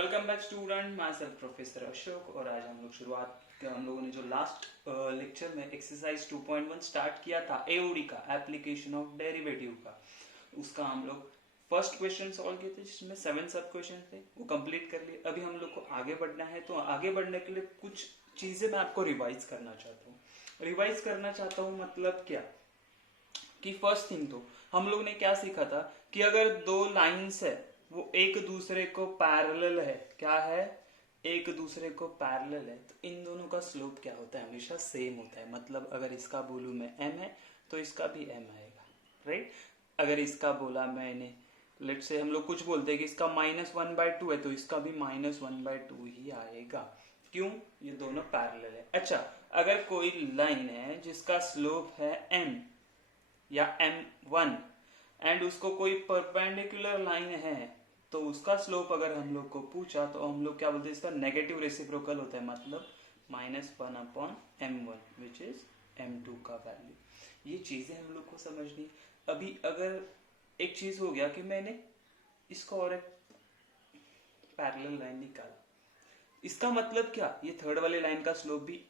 Welcome back student, my self professor Ashok. और आज हम लोगों ने जो लास्ट लेक्चर में एक्सरसाइज 2.1 स्टार्ट किया था एओडी का, एप्लीकेशन ऑफ डेरिवेटिव का, उसका हम लोग फर्स्ट क्वेश्चन सॉल्व किए थे जिसमें 7 सब क्वेश्चन थे, वो कंप्लीट कर लिए। अभी हम लोग को आगे बढ़ना है, तो आगे बढ़ने के लिए कुछ चीजें मैं आपको रिवाइज करना चाहता हूँ। मतलब क्या कि फर्स्ट थिंग तो हम लोग ने क्या सीखा था कि अगर दो लाइंस है वो एक दूसरे को पैरेलल है, क्या है, एक दूसरे को पैरेलल है, तो इन दोनों का स्लोप क्या होता है, हमेशा सेम होता है। मतलब अगर इसका बोलूं मैं m है तो इसका भी m आएगा, राइट। अगर इसका बोला मैंने, लेट से हम लोग कुछ बोलते हैं कि इसका -1/2 है तो इसका भी -1/2 ही आएगा। क्यों? ये दोनों पैरेलल है। अच्छा, अगर कोई लाइन है जिसका स्लोप है m या m1 एंड उसको कोई परपेंडिकुलर लाइन है, तो उसका स्लोप अगर हम लोग को पूछा तो हम लोग क्या बोलते हैं, इसका नेगेटिव रेसिप्रोकल होता है, मतलब -1/m1 विच इज m2 का वैल्यू। ये चीजें हम लोग को समझनी। अभी अगर एक चीज हो गया कि मैंने इसको और एक पैरेलल लाइन निकाला, इसका मतलब क्या, ये थर्ड वाली लाइन का स्लोप भी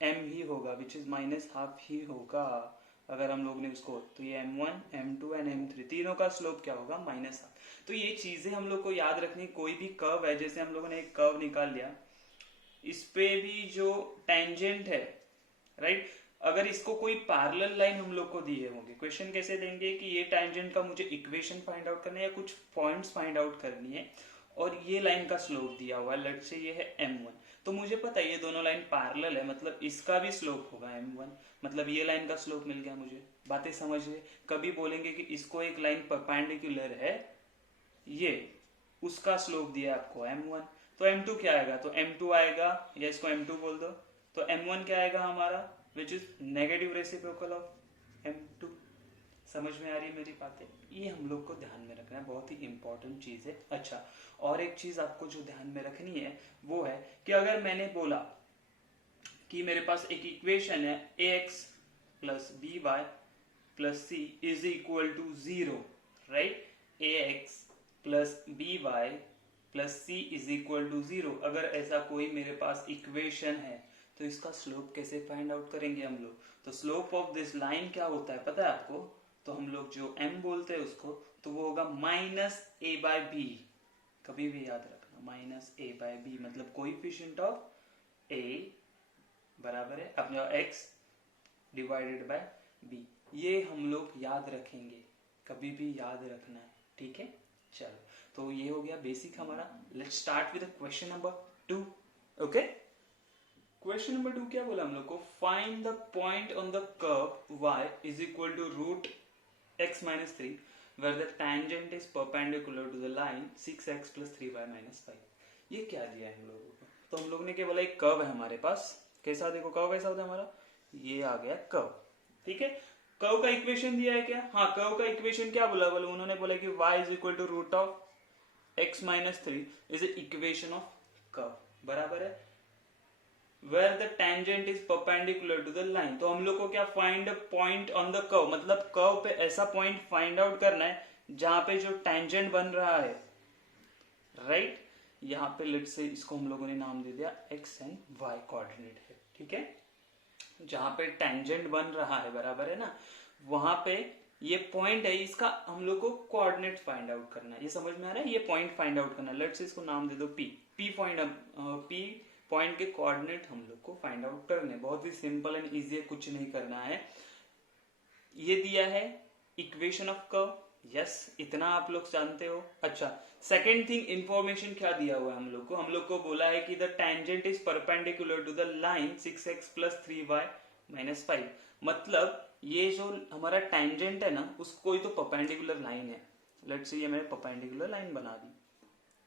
m ही होगा, विच इज -12 ही होगा। अगर हम लोग ने उसको, तो ये m1, m2 एंड m3 तीनों का स्लोप क्या होगा, -12। तो ये चीजें हम लोग को याद रखनी। कोई भी कर्व है, जैसे हम लोगों ने एक कर्व निकाल लिया, इस पे भी जो टेंजेंट है, राइट, अगर इसको कोई पैरेलल लाइन हम लोग को दिए होंगे, क्वेश्चन कैसे देंगे कि ये टेंजेंट का मुझे इक्वेशन फाइंड आउट करना है या कुछ पॉइंट्स फाइंड आउट करनी है, और ये लाइन का स्लोप दिया हुआ है, लेट से ये है m1, तो मुझे पता है ये दोनों लाइन पैरेलल है, मतलब इसका भी स्लोप होगा m1, मतलब ये लाइन का स्लोप मिल गया मुझे। बातें समझ गए? कभी बोलेंगे कि इसको एक लाइन परपेंडिकुलर है, ये उसका स्लोप दिया आपको m1, तो m2 क्या आएगा, तो m2 आएगा, या इसको m2 बोल दो, तो m1 क्या आएगा हमारा, which is negative reciprocal of m2। समझ में आ रही है मेरी बातें? ये हम लोग को ध्यान में रखना है, बहुत ही इंपॉर्टेंट चीज है। अच्छा, और एक चीज आपको जो ध्यान में रखनी है वो है कि अगर मैंने बोला कि मेरे पास एक इक्वेशन है ax plus B Y plus C is equal to 0, right, ax plus B Y plus C is equal to 0, अगर ऐसा कोई मेरे पास इक्वेशन है तो इसका स्लोप कैसे फाइंड आउट करेंगे हम लोग? तो स्लोप ऑफ दिस लाइन क्या होता है पता है आपको? तो हम लोग जो m बोलते हैं उसको, तो वो होगा -a/b। कभी भी याद रखना, -a/b, मतलब कोएफिशिएंट ऑफ a बराबर है अपने x डिवाइडेड बाय b। ये हम लोग याद रखेंगे, कभी भी याद रखना है, ठीक है। चलो, तो ये हो गया बेसिक हमारा। Let's start with question number 2। Okay, question number 2 क्या बोला हम लोग को, find the point on the curve y is equal to √x-3 where the tangent is perpendicular to the line 6x plus 3y minus 5। ये क्या दिया है हम लोगों को? तो हम लोग ने क्या बोला, एक कर्व है हमारे पास, कैसा, देखो कर्व कैसा होता है हमारा, ये आ गया कर्व, ठीक है। कर्व का इक्वेशन दिया है क्या? हाँ, कर्व का इक्वेशन क्या बोला, बोलो उन्होंने बोला कि y is equal to √x-3 is equation of curve, बराबर है, where the tangent is perpendicular to the line। तो हम लोग को क्या, find point on the curve, मतलब कर्व पे ऐसा पॉइंट फाइंड आउट करना है जहां पे जो टेंजेंट बन रहा है, राइट, यहाँ पे लेट से इसको हम लोगों ने नाम दे दिया x एंड y कोऑर्डिनेट है, ठीक है। जहां पे टेंजेंट बन रहा है, बराबर है ना, वहां पे ये पॉइंट है, इसका हम लोग को कोऑर्डिनेट फाइंड आउट करना है। ये समझ में आ रहा है? ये पॉइंट फाइंड आउट करना है, लेट से इसको नाम दे दो p। p पॉइंट के कोऑर्डिनेट हम लोग को फाइंड आउट करने, बहुत ही सिंपल एंड इजी है, कुछ नहीं करना है। ये दिया है इक्वेशन ऑफ कर्व, यस, इतना आप लोग जानते हो। अच्छा, सेकेंड थिंग, इंफॉर्मेशन क्या दिया हुआ है हम लोग को, हम लोग को बोला है कि the tangent is perpendicular to the line 6x plus 3y minus 5, मतलब ये जो हमारा टेंजेंट है ना, उसको कोई तो परपेंडिकुलर लाइन है, लेट्स से ये मैंने परपेंडिकुलर लाइन बना दी,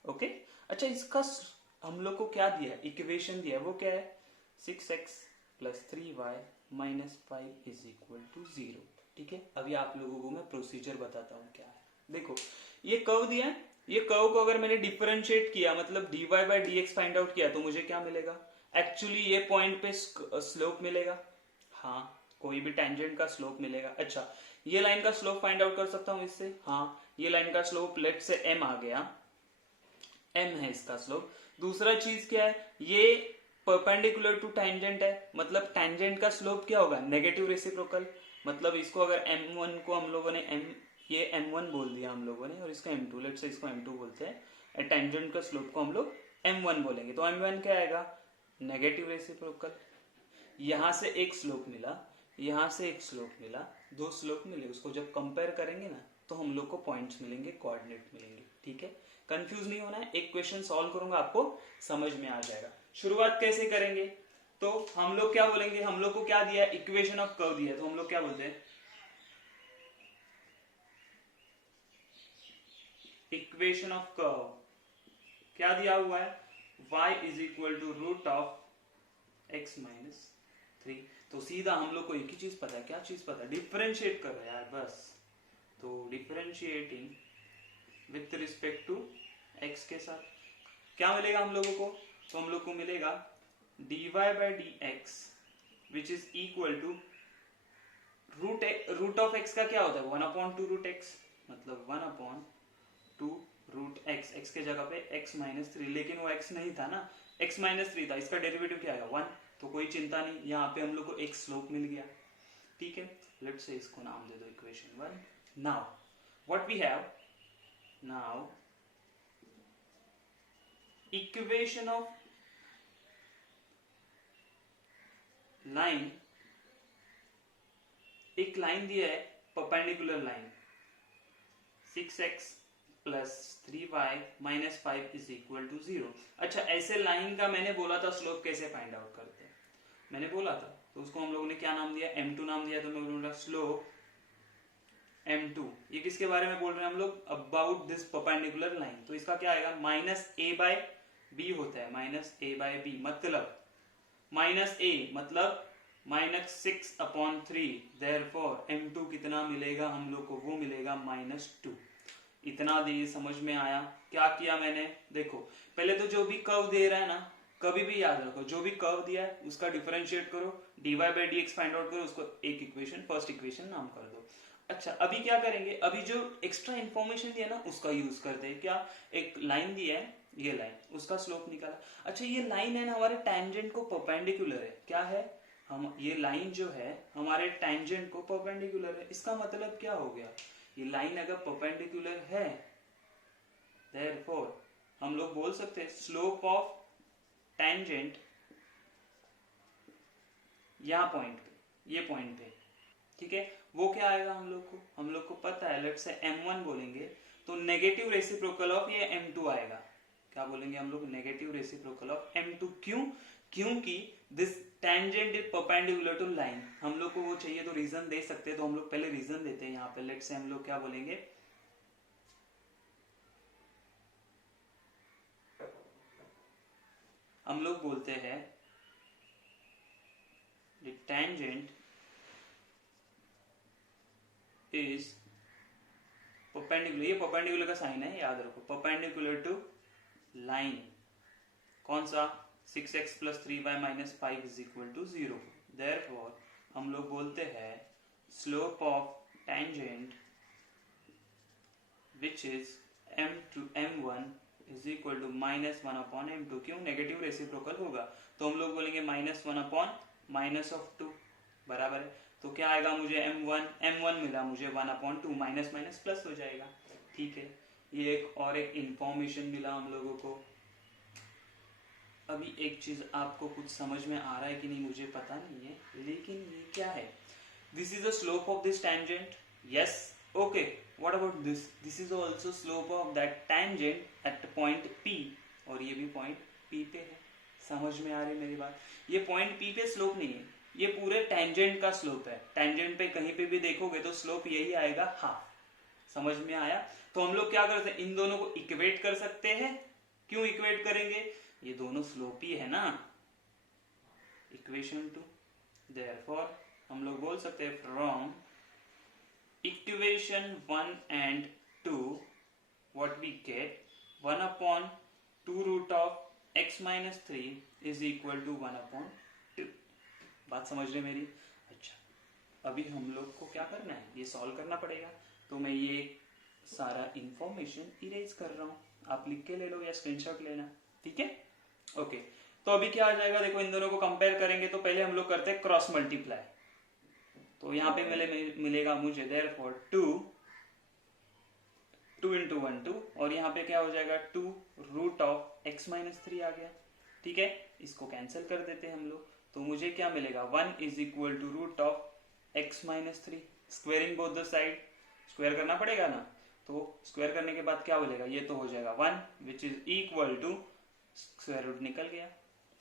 ओके। अच्छा, इसका हम लोग को क्या दिया है, इक्वेशन दिया है, वो क्या है, 6x plus 3y minus 5 is equal to 0, ठीक है। अभी आप लोगों को मैं प्रोसीजर बताता हूँ क्या है। देखो, ये कर्व दिया है, ये कर्व को अगर मैंने डिफरेंशिएट किया, मतलब dy by dx find out किया, तो मुझे क्या मिलेगा, एक्चुअली ये पॉइंट पे स्लोप मिलेगा, हाँ, कोई भी टेंजेंट का स्लोप मिलेगा। अच्छा, ये लाइन का स्लोप फाइंड आउट कर सकता हूँ इससे, हाँ, ये लाइन का स्लोप लेट से m आ गया, m है इसका स्लोप। दूसरा चीज क्या है, ये परपेंडिकुलर टू टेंजेंट है, मतलब टेंजेंट का स्लोप क्या होगा, नेगेटिव रेसिप्रोकल। मतलब इसको अगर m1 को हम लोगों ने ये m1 बोल दिया हम लोगों ने, और इसको m2, लेट्स से इसको m2 बोलते हैं, टेंजेंट का स्लोप को हम लोग m1 बोलेंगे, तो m1 क्या आएगा, नेगेटिव रेसिप्रोकल। यहां से एक स्लोप मिला, यहां से एक स्लोप मिला, दो स्लोप मिले, उसको जब कंपेयर करेंगे ना तो हम लोग को पॉइंट्स मिलेंगे, कोऑर्डिनेट मिलेंगे। ठीक है, कंफ्यूज नहीं होना है, एक क्वेश्चन सॉल्व करूंगा आपको समझ में आ जाएगा। शुरुआत कैसे करेंगे, तो हम लोग क्या बोलेंगे, हम लोग को क्या दिया है, इक्वेशन ऑफ कर्व दिया है, तो हम लोग क्या बोलते हैं, इक्वेशन ऑफ कर्व क्या दिया हुआ है, y is equal to root of x minus 3। तो सीधा हम लोग को एक ही चीज पता है, क्या चीज पता है, डिफरेंशिएट करो यार बस। तो differentiating with respect to x के साथ क्या मिलेगा हम लोगों को, तो हम लोग को मिलेगा dy by D x which is equal to root of x का क्या होता है, 1/2 रूट x, मतलब 1/2 रूट x, x के जगह पे x माइनस 3, लेकिन वो x नहीं था ना, x माइनस 3 था, इसका डेरिवेटिव क्या आएगा 1, तो कोई चिंता नहीं, यहाँ पे हम लोग को एक स्लोप मिल गया। ठीक है, लेट्स से इसको नाम दे दो equation 1। Now what we have, now equation of line, एक लाइन दिया है perpendicular line 6x plus 3y minus 5 is equal to 0। अच्छा, ऐसे लाइन का मैंने बोला था स्लोप कैसे फाइंड आउट करते हैं, मैंने बोला था, तो उसको हम लोगों ने क्या नाम दिया, m2 नाम दिया, तो मैं बोलूंगा स्लोप m2। ये किसके बारे में बोल रहे हैं हम लोग, अबाउट दिस परपेंडिकुलर लाइन, तो इसका क्या आएगा, माइनस a बाय बी होता है, माइनस a बाय बी, मतलब माइनस a मतलब -6/3, देयरफॉर m2 कितना मिलेगा हम लोग को, वो मिलेगा -2। इतना दे समझ में आया, क्या किया मैंने, देखो पहले तो जो भी कर्व दे रहा है ना, कभी भी याद रखो, जो भी कर्व दिया है उसका डिफरेंशिएट करो, dy by D x find out करो, उसको एक इक्वेशन, फर्स्ट इक्वेशन नाम कर दो। अच्छा, अभी क्या करेंगे, अभी जो एक्स्ट्रा इन्फॉर्मेशन दिया ना उसका यूज करते हैं, क्या, एक लाइन दिया है, ये लाइन, उसका स्लोप निकाला। अच्छा, ये लाइन है ना हमारे टैंजेंट को परपेंडिकुलर है, क्या है, हम ये लाइन जो है हमारे टैंजेंट को परपेंडिकुलर है, इसका मतलब क्या हो गया, ये लाइन अगर परपेंडिकुलर है, देयरफॉर हम लोग बोल सकते हैं स्लोप ऑफ टैंजेंट यहाँ पॉइंट पे, ये पॉइंट पे, ठीक है, वो क्या आएगा हम लोग को पता है, लेट्स से m1 बोलेंगे तो नेगेटिव रेसिप्रोकल ऑफ ये m2 आएगा। क्या बोलेंगे हम लोग, नेगेटिव रेसिप्रोकल ऑफ m2, क्यों, क्योंकि this tangent is perpendicular to line. हम लोग को वो चाहिए तो रीजन दे सकते हैं, तो हम लोग पहले रीजन देते हैं यहाँ पे, लेट्स से हम लोग क्या बोलेंगे, हम लोग बोलते हैं द टेंजेंट इज परपेंडिकुलर, ये परपेंडिकुलर का साइन है याद रखो, परपेंडिकुलर टू लाइन, कौन सा, 6x plus 3y minus 5 is equal to 0। Therefore हम लोग बोलते हैं slope of tangent which is m1 is equal to -1/m2, क्यों, नेगेटिव रेसिप्रोकल होगा, तो हम लोग बोलेंगे -1/-2 बराबर है, तो क्या आएगा, मुझे m1 मिला, मुझे 1/2, माइनस माइनस प्लस हो जाएगा। ठीक है, ये एक और एक इंफॉर्मेशन मिला हम लोगों को। अभी एक चीज आपको कुछ समझ में आ रहा है कि नहीं मुझे पता नहीं है, लेकिन ये क्या है, this is the slope of this tangent, yes, okay, what about this, this is also slope of that tangent at point P, और ये भी पॉइंट P पे है, समझ में आ रही है मेरी बात, ये पॉइंट P पे स्लोप नहीं है, ये पूरे टेंजेंट का स्लोप है, टेंजेंट पे कहीं पे भी देखोगे तो स्लोप यही आएगा, हाफ, समझ में आया। तो हम लोग क्या कर सकते हैं, इन दोनों को इक्वेट कर सकते हैं, क्यों इक्वेट करेंगे, ये दोनों स्लोप ही है ना, इक्वेशन 2, देयरफॉर हम लोग बोल सकते हैं from equation 1 and 2 what we get 1/2 root of x minus 3 is equal to 1/2। बात समझ रहे मेरी। अच्छा, अभी हम लोग को क्या करना है, ये सॉल्व करना पड़ेगा, तो मैं ये सारा इंफॉर्मेशन इरेज कर रहा हूं, आप लिख के ले लो या स्क्रीनशॉट लेना, ठीक है। ओके, तो अभी क्या आ जाएगा, देखो इन दोनों को कंपेयर करेंगे तो पहले हम लोग करते हैं क्रॉस मल्टीप्लाई। तो यहाँ पे मिलेगा मुझे देयरफॉर 2 इंटू 1 2, और यहाँ पे क्या हो जाएगा 2 रूट ऑफ x माइनस 3 आ गया, ठीक है। इसको कैंसिल कर देते हैं हम लोग, तो मुझे क्या मिलेगा 1 is equal to root of x minus 3। Squaring both the side, square करना पड़ेगा ना, तो स्क्वायर करने के बाद क्या बोलेगा, ये तो हो जाएगा 1 which is equal to square root निकल गया,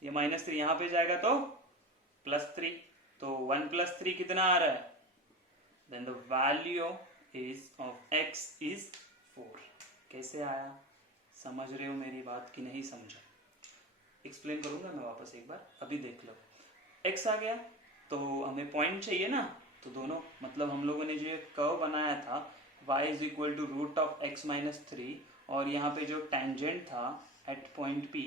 ये माइनस 3 यहाँ पे जाएगा तो +3, तो 1 + 3 कितना आ रहा है, then the value is of x is 4। कैसे आया, समझ रहे हो मेरी बात की नहीं समझा, एक्सप्लेन करूंगा मैं वापस एक बार, अभी देख लो। x आ गया, तो हमें पॉइंट चाहिए ना, तो दोनों मतलब हम लोगों ने जो कर्व बनाया था y is equal to root of x minus 3, और यहाँ पे जो टेंजेंट था एट पॉइंट P,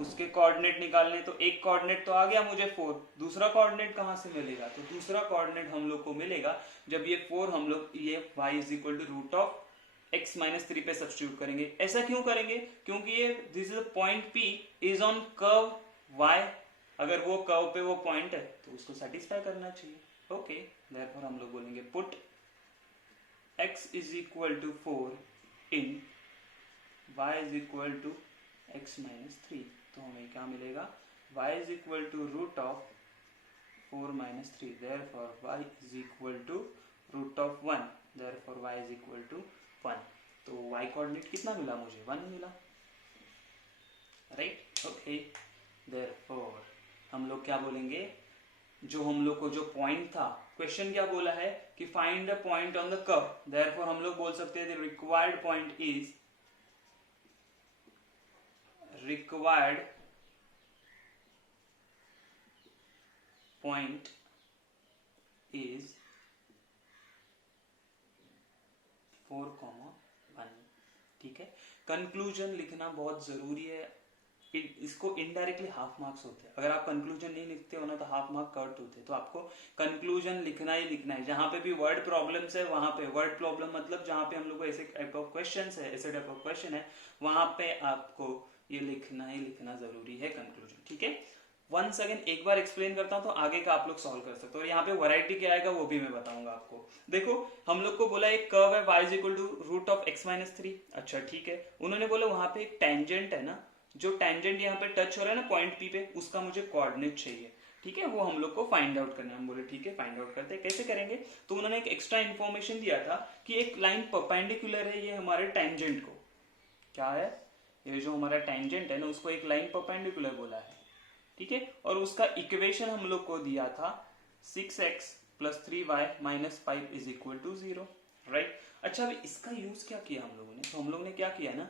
उसके कोऑर्डिनेट निकालने, तो एक कोऑर्डिनेट तो आ गया मुझे 4, दूसरा कोऑर्डिनेट कहाँ से मिलेगा, तो दूसरा कोऑर्डिनेट हम लोग को मिलेगा जब ये 4 हम लोग ये y is equal to root of x minus 3 पे सब्स्टिट्यूट करेंगे। ऐसा क्यों करेंगे, क्योंकि ये this is point P is on curve y, अगर वो कर्व पे वो पॉइंट है तो उसको सेटिस्फाई करना चाहिए। ओके, देयरफॉर हम लोग बोलेंगे put x is equal to 4 in y is equal to x minus 3, तो हमें क्या मिलेगा y is equal to root of 4 minus 3, therefore y is equal to root of 1, therefore y is equal to 1। तो y coordinate कितना मिला मुझे, 1 मिला, right. Okay, therefore हम लोग क्या बोलेंगे, जो हम लोग को जो पॉइंट था, क्वेश्चन क्या बोला है कि find a point on the curve, therefore हम लोग बोल सकते हैं the required point is required point is 4,1, ठीक है। कंक्लूजन लिखना बहुत जरूरी है, इसको इनडायरेक्टली हाफ मार्क्स होते हैं, अगर आप कंक्लूजन नहीं लिखते हो ना तो हाफ मार्क कट होते हैं, तो आपको कंक्लूजन लिखना ही लिखना है। जहां पे भी वर्ड प्रॉब्लम्स है वहां पे, वर्ड प्रॉब्लम मतलब जहां पे हम लोग को ऐसे टाइप ऑफ क्वेश्चंस है, ऐसे टाइप ऑफ क्वेश्चन है, वहां पे आपको ये लिखना ही लिखना जरूरी है कंक्लूजन, ठीक है। वंस अगेन एक बार एक्सप्लेन करता हूं तो आगे का आप लोग सॉल्व कर सकते हो, और यहाँ पे वैरायटी क्या आएगा वो भी मैं बताऊंगा आपको। देखो हम लोग को बोला एक कर्व है y is equal to root of x minus 3, अच्छा ठीक है। उन्होंने बोला वहां पे एक टेंजेंट है ना, जो टेंजेंट यहाँ पे टच हो रहा है ना पॉइंट P पे, उसका मुझे कोऑर्डिनेट चाहिए, ठीक है, वो हम लोग को फाइंड आउट करना है। हम बोले ठीक है फाइंड आउट करते हैं, कैसे करेंगे, तो उन्होंने एक एक्स्ट्रा इन्फॉर्मेशन दिया था कि एक लाइन परपेंडिकुलर है ये हमारे टेंजेंट को, क्या है, ये जो हमारा टेंजेंट है ना उसको एक लाइन परपेंडिकुलर बोला है, ठीक है। और उसका इक्वेशन हम लोग को दिया था 6x plus 3y minus 5 is equal to 0, right. अच्छा अभी इसका यूज क्या किया हम लोगों ने, तो हम लोग ने क्या किया ना,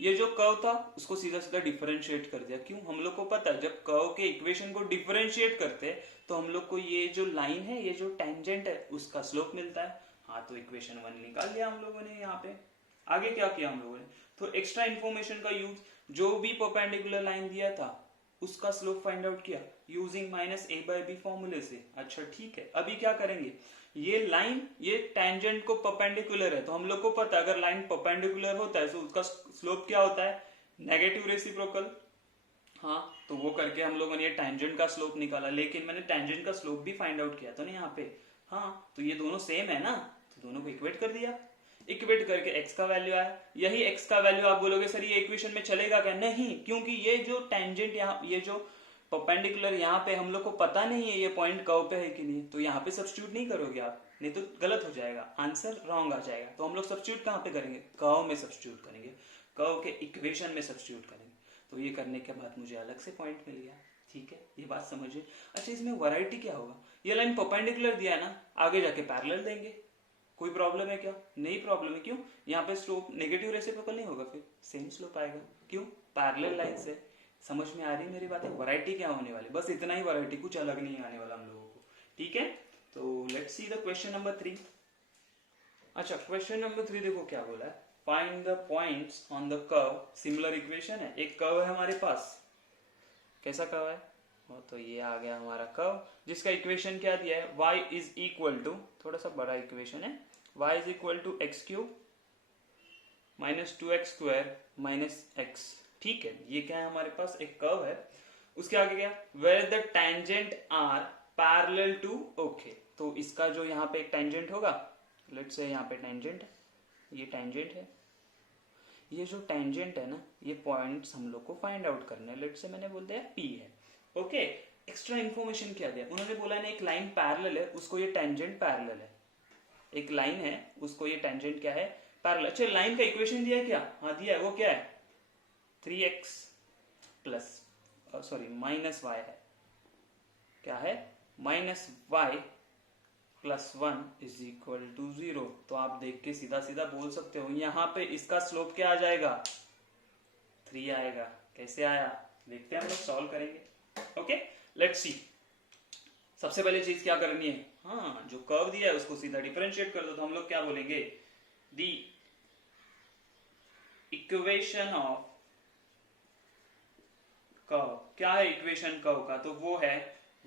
ये जो कर्व था उसको सीधा सीधा डिफरेंशिएट कर दिया। क्यों, हम लोग को पता है जब कर्व के इक्वेशन को डिफरेंशिएट करते हैं तो हम लोग को ये जो लाइन है, ये जो टेंजेंट है उसका स्लोप मिलता है। हाँ, तो इक्वेशन 1 निकाल लिया हम लोगों ने यहाँ पे। आगे क्या किया हम लोगों ने, तो एक्स्ट्रा इन्फॉर्मेशन का यूज, जो भी परपेंडिकुलर लाइन दिया था उसका स्लोप फाइंड आउट किया using minus A by B फॉर्मूले से। अच्छा ठीक है, अभी क्या करेंगे, ये लाइन ये टेंजेंट को परपेंडिकुलर है, तो हम लोग को पता है अगर लाइन परपेंडिकुलर होता है तो उसका स्लोप क्या होता है, नेगेटिव रेसिप्रोकल। हाँ, तो वो करके हम लोगों ने ये टेंजेंट का स्लोप निकाला, लेकिन मैंने टेंजेंट का स्लोप भी फाइंड आउट किया था ना यहाँ पे। हाँ, तो ये दोनों सेम है ना, तो दोनों को इक्वेट कर दिया, इक्वेट करके x का वैल्यू आया। यही x का वैल्यू आप बोलोगे सर ये इक्वेशन में चलेगा क्या, नहीं, क्योंकि ये जो टेंजेंट यहाँ, ये जो परपेंडिकुलर यहाँ पे हम लोग को पता नहीं है ये पॉइंट कर्व पे है कि नहीं, तो यहाँ पे सब्स्टिट्यूट नहीं करोगे आप, नहीं तो गलत हो जाएगा, आंसर रॉन्ग आ जाएगा। तो हम लोग सब्स्टिट्यूट कहाँ पे करेंगे, कर्व में सब्स्टिट्यूट करेंगे, कर्व के इक्वेशन में सब्स्टिट्यूट करेंगे। तो ये करने के बाद मुझे अलग से पॉइंट मिल गया, ठीक है, ये बात समझिए। अच्छा इसमें वैरायटी क्या होगा, ये लाइन परपेंडिकुलर दिया ना, आगे जाके पैरेलल देंगे, कोई प्रॉब्लम है क्या, नहीं प्रॉब्लम है। क्यों, यहाँ पे स्लोप नेगेटिव रेसिप्रोकल नहीं होगा, फिर सेम स्लोप आएगा, क्यों, पैरेलल लाइन से। समझ में आ रही है मेरी बात है, वैरायटी क्या होने वाली, बस इतना ही वैरायटी, कुछ अलग नहीं आने वाला हम लोगों को, ठीक है। तो let's see the question number 3। अच्छा क्वेश्चन नंबर 3 देखो क्या बोला है, find the points on the curve, similar equation है, एक कर्व है हमारे पास, कैसा कर्व है, तो ये आ गया हमारा कर्व, जिसका इक्वेशन क्या दिया है, y इज इक्वल टू, थोड़ा सा बड़ा इक्वेशन है, y is equal to X cube -2x² -x। ठीक है, ये क्या है हमारे पास एक कर्व है। उसके आगे क्या, where the tangent are parallel to, okay, तो इसका जो यहाँ पे एक टेंजेंट होगा, लेट्स से यहाँ पे टेंजेंट है, ये टेंजेंट है, ये जो टेंजेंट है ना, ये पॉइंट्स हम लोग को फाइंड आउट करना है। लेट्स से मैंने बोल दिया P है, ओके। एक्स्ट्रा इन्फॉर्मेशन क्या दिया उन्होंने, बोला ना एक लाइन पैरेलल है, उसको ये टेंजेंट पैरेलल है। एक लाइन है, उसको ये टेंजेंट क्या है, पैरेलल। अच्छा, लाइन का इक्वेशन दिया है क्या, हाँ दिया है, वो क्या है 3x प्लस सॉरी -y है, क्या है -y plus 1 is equal to 0। तो आप देख के सीधा सीधा बोल सकते हो यहाँ पे इसका स्लोप क्या आ जाएगा, 3 आएगा। कैसे आया देखते हैं, हम लोग सॉल्व करेंगे। Okay, let's see. सबसे पहले चीज क्या करनी है, हाँ जो कर्व दिया है उसको सीधा डिफरेंशिएट कर दो। तो हम लोग क्या बोलेंगे, दी इक्वेशन ऑफ कर्व, क्या है इक्वेशन कर्व का, तो वो है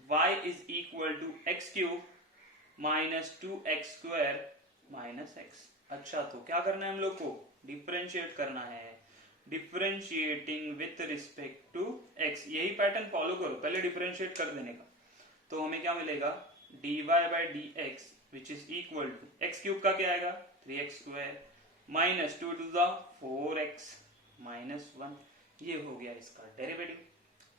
y is equal to x³ -2x² -x। अच्छा, तो क्या करना है हम लोग को, डिफरेंशिएट करना है, differentiating with respect to x। यही पैटर्न फॉलो करो, पहले डिफरेंशिएट कर देने का। तो हमें क्या मिलेगा, dy/dx which is equal to x³ का क्या आएगा 3x² -2 टू द 4x -1। ये हो गया इसका डेरिवेटिव।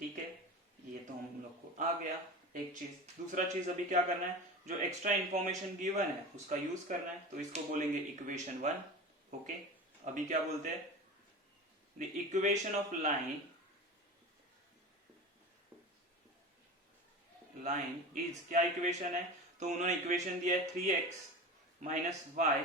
ठीक है, ये तो हम लोग को आ गया एक चीज। दूसरा चीज अभी क्या करना है, जो एक्स्ट्रा इंफॉर्मेशन गिवन है उसका यूज करना है, तो इसको बोलेंगे इक्वेशन 1। ओके, अभी क्या बोलते हैं, the equation of line is, क्या इक्वेशन है, तो उन्होंने इक्वेशन दिया है 3x -y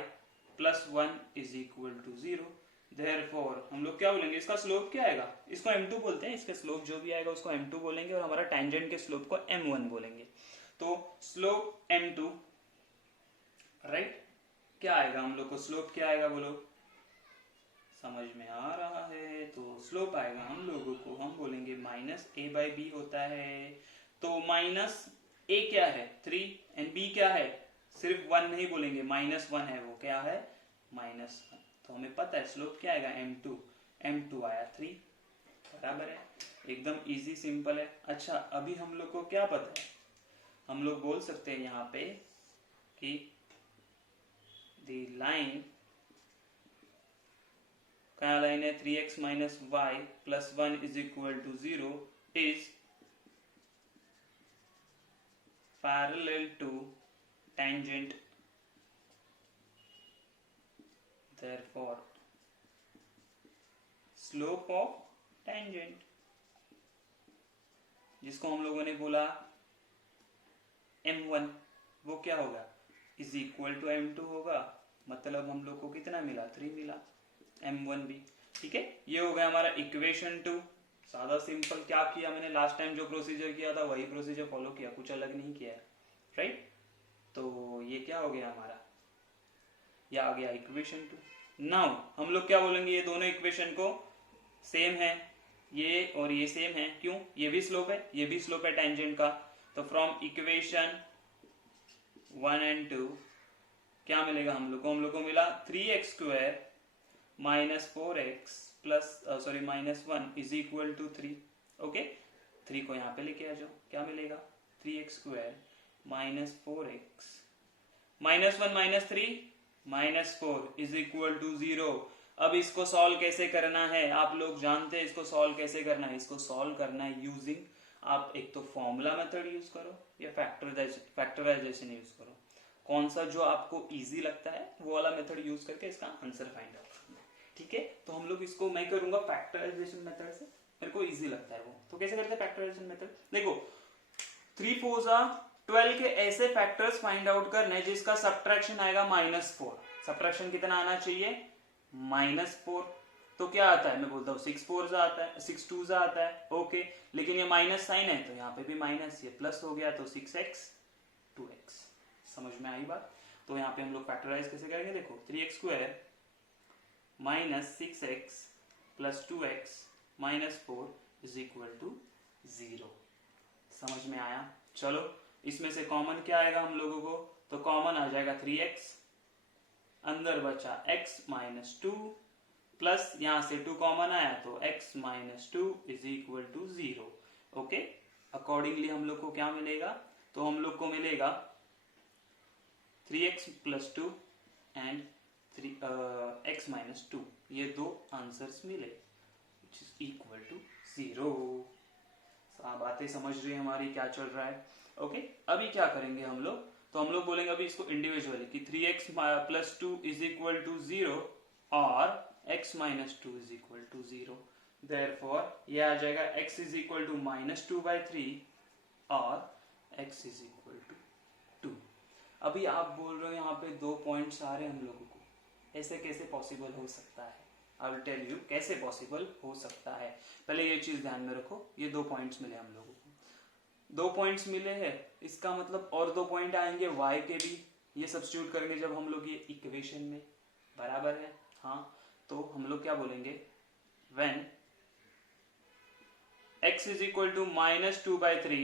plus 1 is equal to 0। Therefore हम लोग क्या बोलेंगे, इसका स्लोप क्या आएगा, इसको m2 बोलते हैं, इसका स्लोप जो भी आएगा उसको m2 बोलेंगे, और हमारा टेंजेंट के स्लोप को m1 बोलेंगे। तो स्लोप m2, राइट, क्या आएगा हम लोग को, स्लोप क्या आएगा बोलो, समझ में आ रहा है, तो स्लोप आएगा हम लोगों को, हम बोलेंगे -a/b होता है। तो -a क्या है 3 एंड b क्या है, सिर्फ 1 नहीं बोलेंगे, -1 है, वो क्या है -1। तो हमें पता है स्लोप क्या आएगा m2, m2 आया 3, बराबर है, एकदम इजी सिंपल है। अच्छा, अभी हम लोग को क्या पता है, हम लोग बोल सकते हैं यहाँ पे कि द लाइन, क्या लाइन है 3x -y plus 1 is equal to 0 is parallel to tangent, therefore slope of tangent, जिसको हम लोगों ने बोला m1, वो क्या होगा इज इक्वल टू m2 होगा। मतलब हम लोग को कितना मिला, 3 मिला, m1 भी। ठीक है, ये हो गया हमारा इक्वेशन 2। सादा सिंपल, क्या किया मैंने लास्ट टाइम जो प्रोसीजर किया था वही प्रोसीजर फॉलो किया, कुछ अलग नहीं किया, राइट। तो ये क्या हो गया हमारा, ये आ गया इक्वेशन 2। नाउ हम लोग क्या बोलेंगे, ये दोनों इक्वेशन को सेम है, ये और ये सेम है, क्यों, ये भी स्लोप है, ये भी स्लोप है टेंजेंट का। तो फ्रॉम इक्वेशन 1 एंड 2 क्या मिलेगा हम लोग को मिला 3x² -4x plus sorry -1 is equal to 3। Okay, 3 को यहाँ पे लेके आ जाओ, क्या मिलेगा 3x² -4x -1 -3 -4 is equal to 0। अब इसको सॉल्व कैसे करना है, आप लोग जानते हैं इसको सॉल्व कैसे करना है। इसको सॉल्व करना है यूजिंग, आप एक तो फॉर्मूला मेथड यूज करो या फैक्टराइजेशन यूज करो, कौन सा जो आपको इजी लगता है वो वाला मेथड यूज करके इसका आंसर फाइंड आउट करना है। ठीक है, तो हम लोग इसको, मैं करूंगा फैक्टराइजेशन मेथड से, मेरे को इजी लगता है वो। तो कैसे करते हैं फैक्टराइजेशन मेथड, देखो 3 4 12 के ऐसे फैक्टर्स फाइंड आउट करने जिसका सब्ट्रैक्शन आएगा -4। सब्ट्रैक्शन कितना आना चाहिए, -4। तो क्या आता है, मैं बोलता हूँ 6 4 आता है, 6 2 आता है, ओके। लेकिन ये माइनस साइन है तो यहाँ पे भी माइनस, ये प्लस हो गया, तो 6x 2x। समझ में आई बात। तो यहाँ पे हम लोग फैक्टराइज कैसे करेंगे, देखो 3x² -6x plus 2x -4 is equal to 0। समझ में आया। चलो इसमें से कॉमन क्या आएगा हम लोगों को, तो कॉमन आ जाएगा 3x, अंदर बचा x -2 प्लस यहां से 2 कॉमन आया तो x minus two is equal to 0। Okay, accordingly हम लोग को क्या मिलेगा, तो हम लोग को मिलेगा 3x plus to and x minus to, ये दो आंसर्स मिले विच इज इक्वल टू 0। बातें समझ रही है हमारी क्या चल रहा है। ओके, अभी क्या करेंगे हम लोग, तो हम लोग बोलेंगे अभी इसको इंडिविजुअली कि 3x plus two is equal to 0 और x minus two is equal to 0। Therefore ये आ जाएगा x is equal to minus two by three और x इज इक्वल टू 2। अभी आप बोल रहे हो यहाँ पे 2 पॉइंट्स आ रहे हैं हम लोगों को, ऐसे कैसे पॉसिबल हो सकता है? आई विल टेल यू कैसे पॉसिबल हो सकता है। पहले ये चीज ध्यान में रखो, ये 2 पॉइंट्स मिले हम लोगों को, 2 पॉइंट्स मिले हैं, इसका मतलब और 2 पॉइंट आएंगे y के भी, ये सब्स्टिट्यूट करेंगे जब हम लोग ये इक्वेशन में, बराबर है। हाँ, तो हम लोग क्या बोलेंगे, when x is equal to minus two by three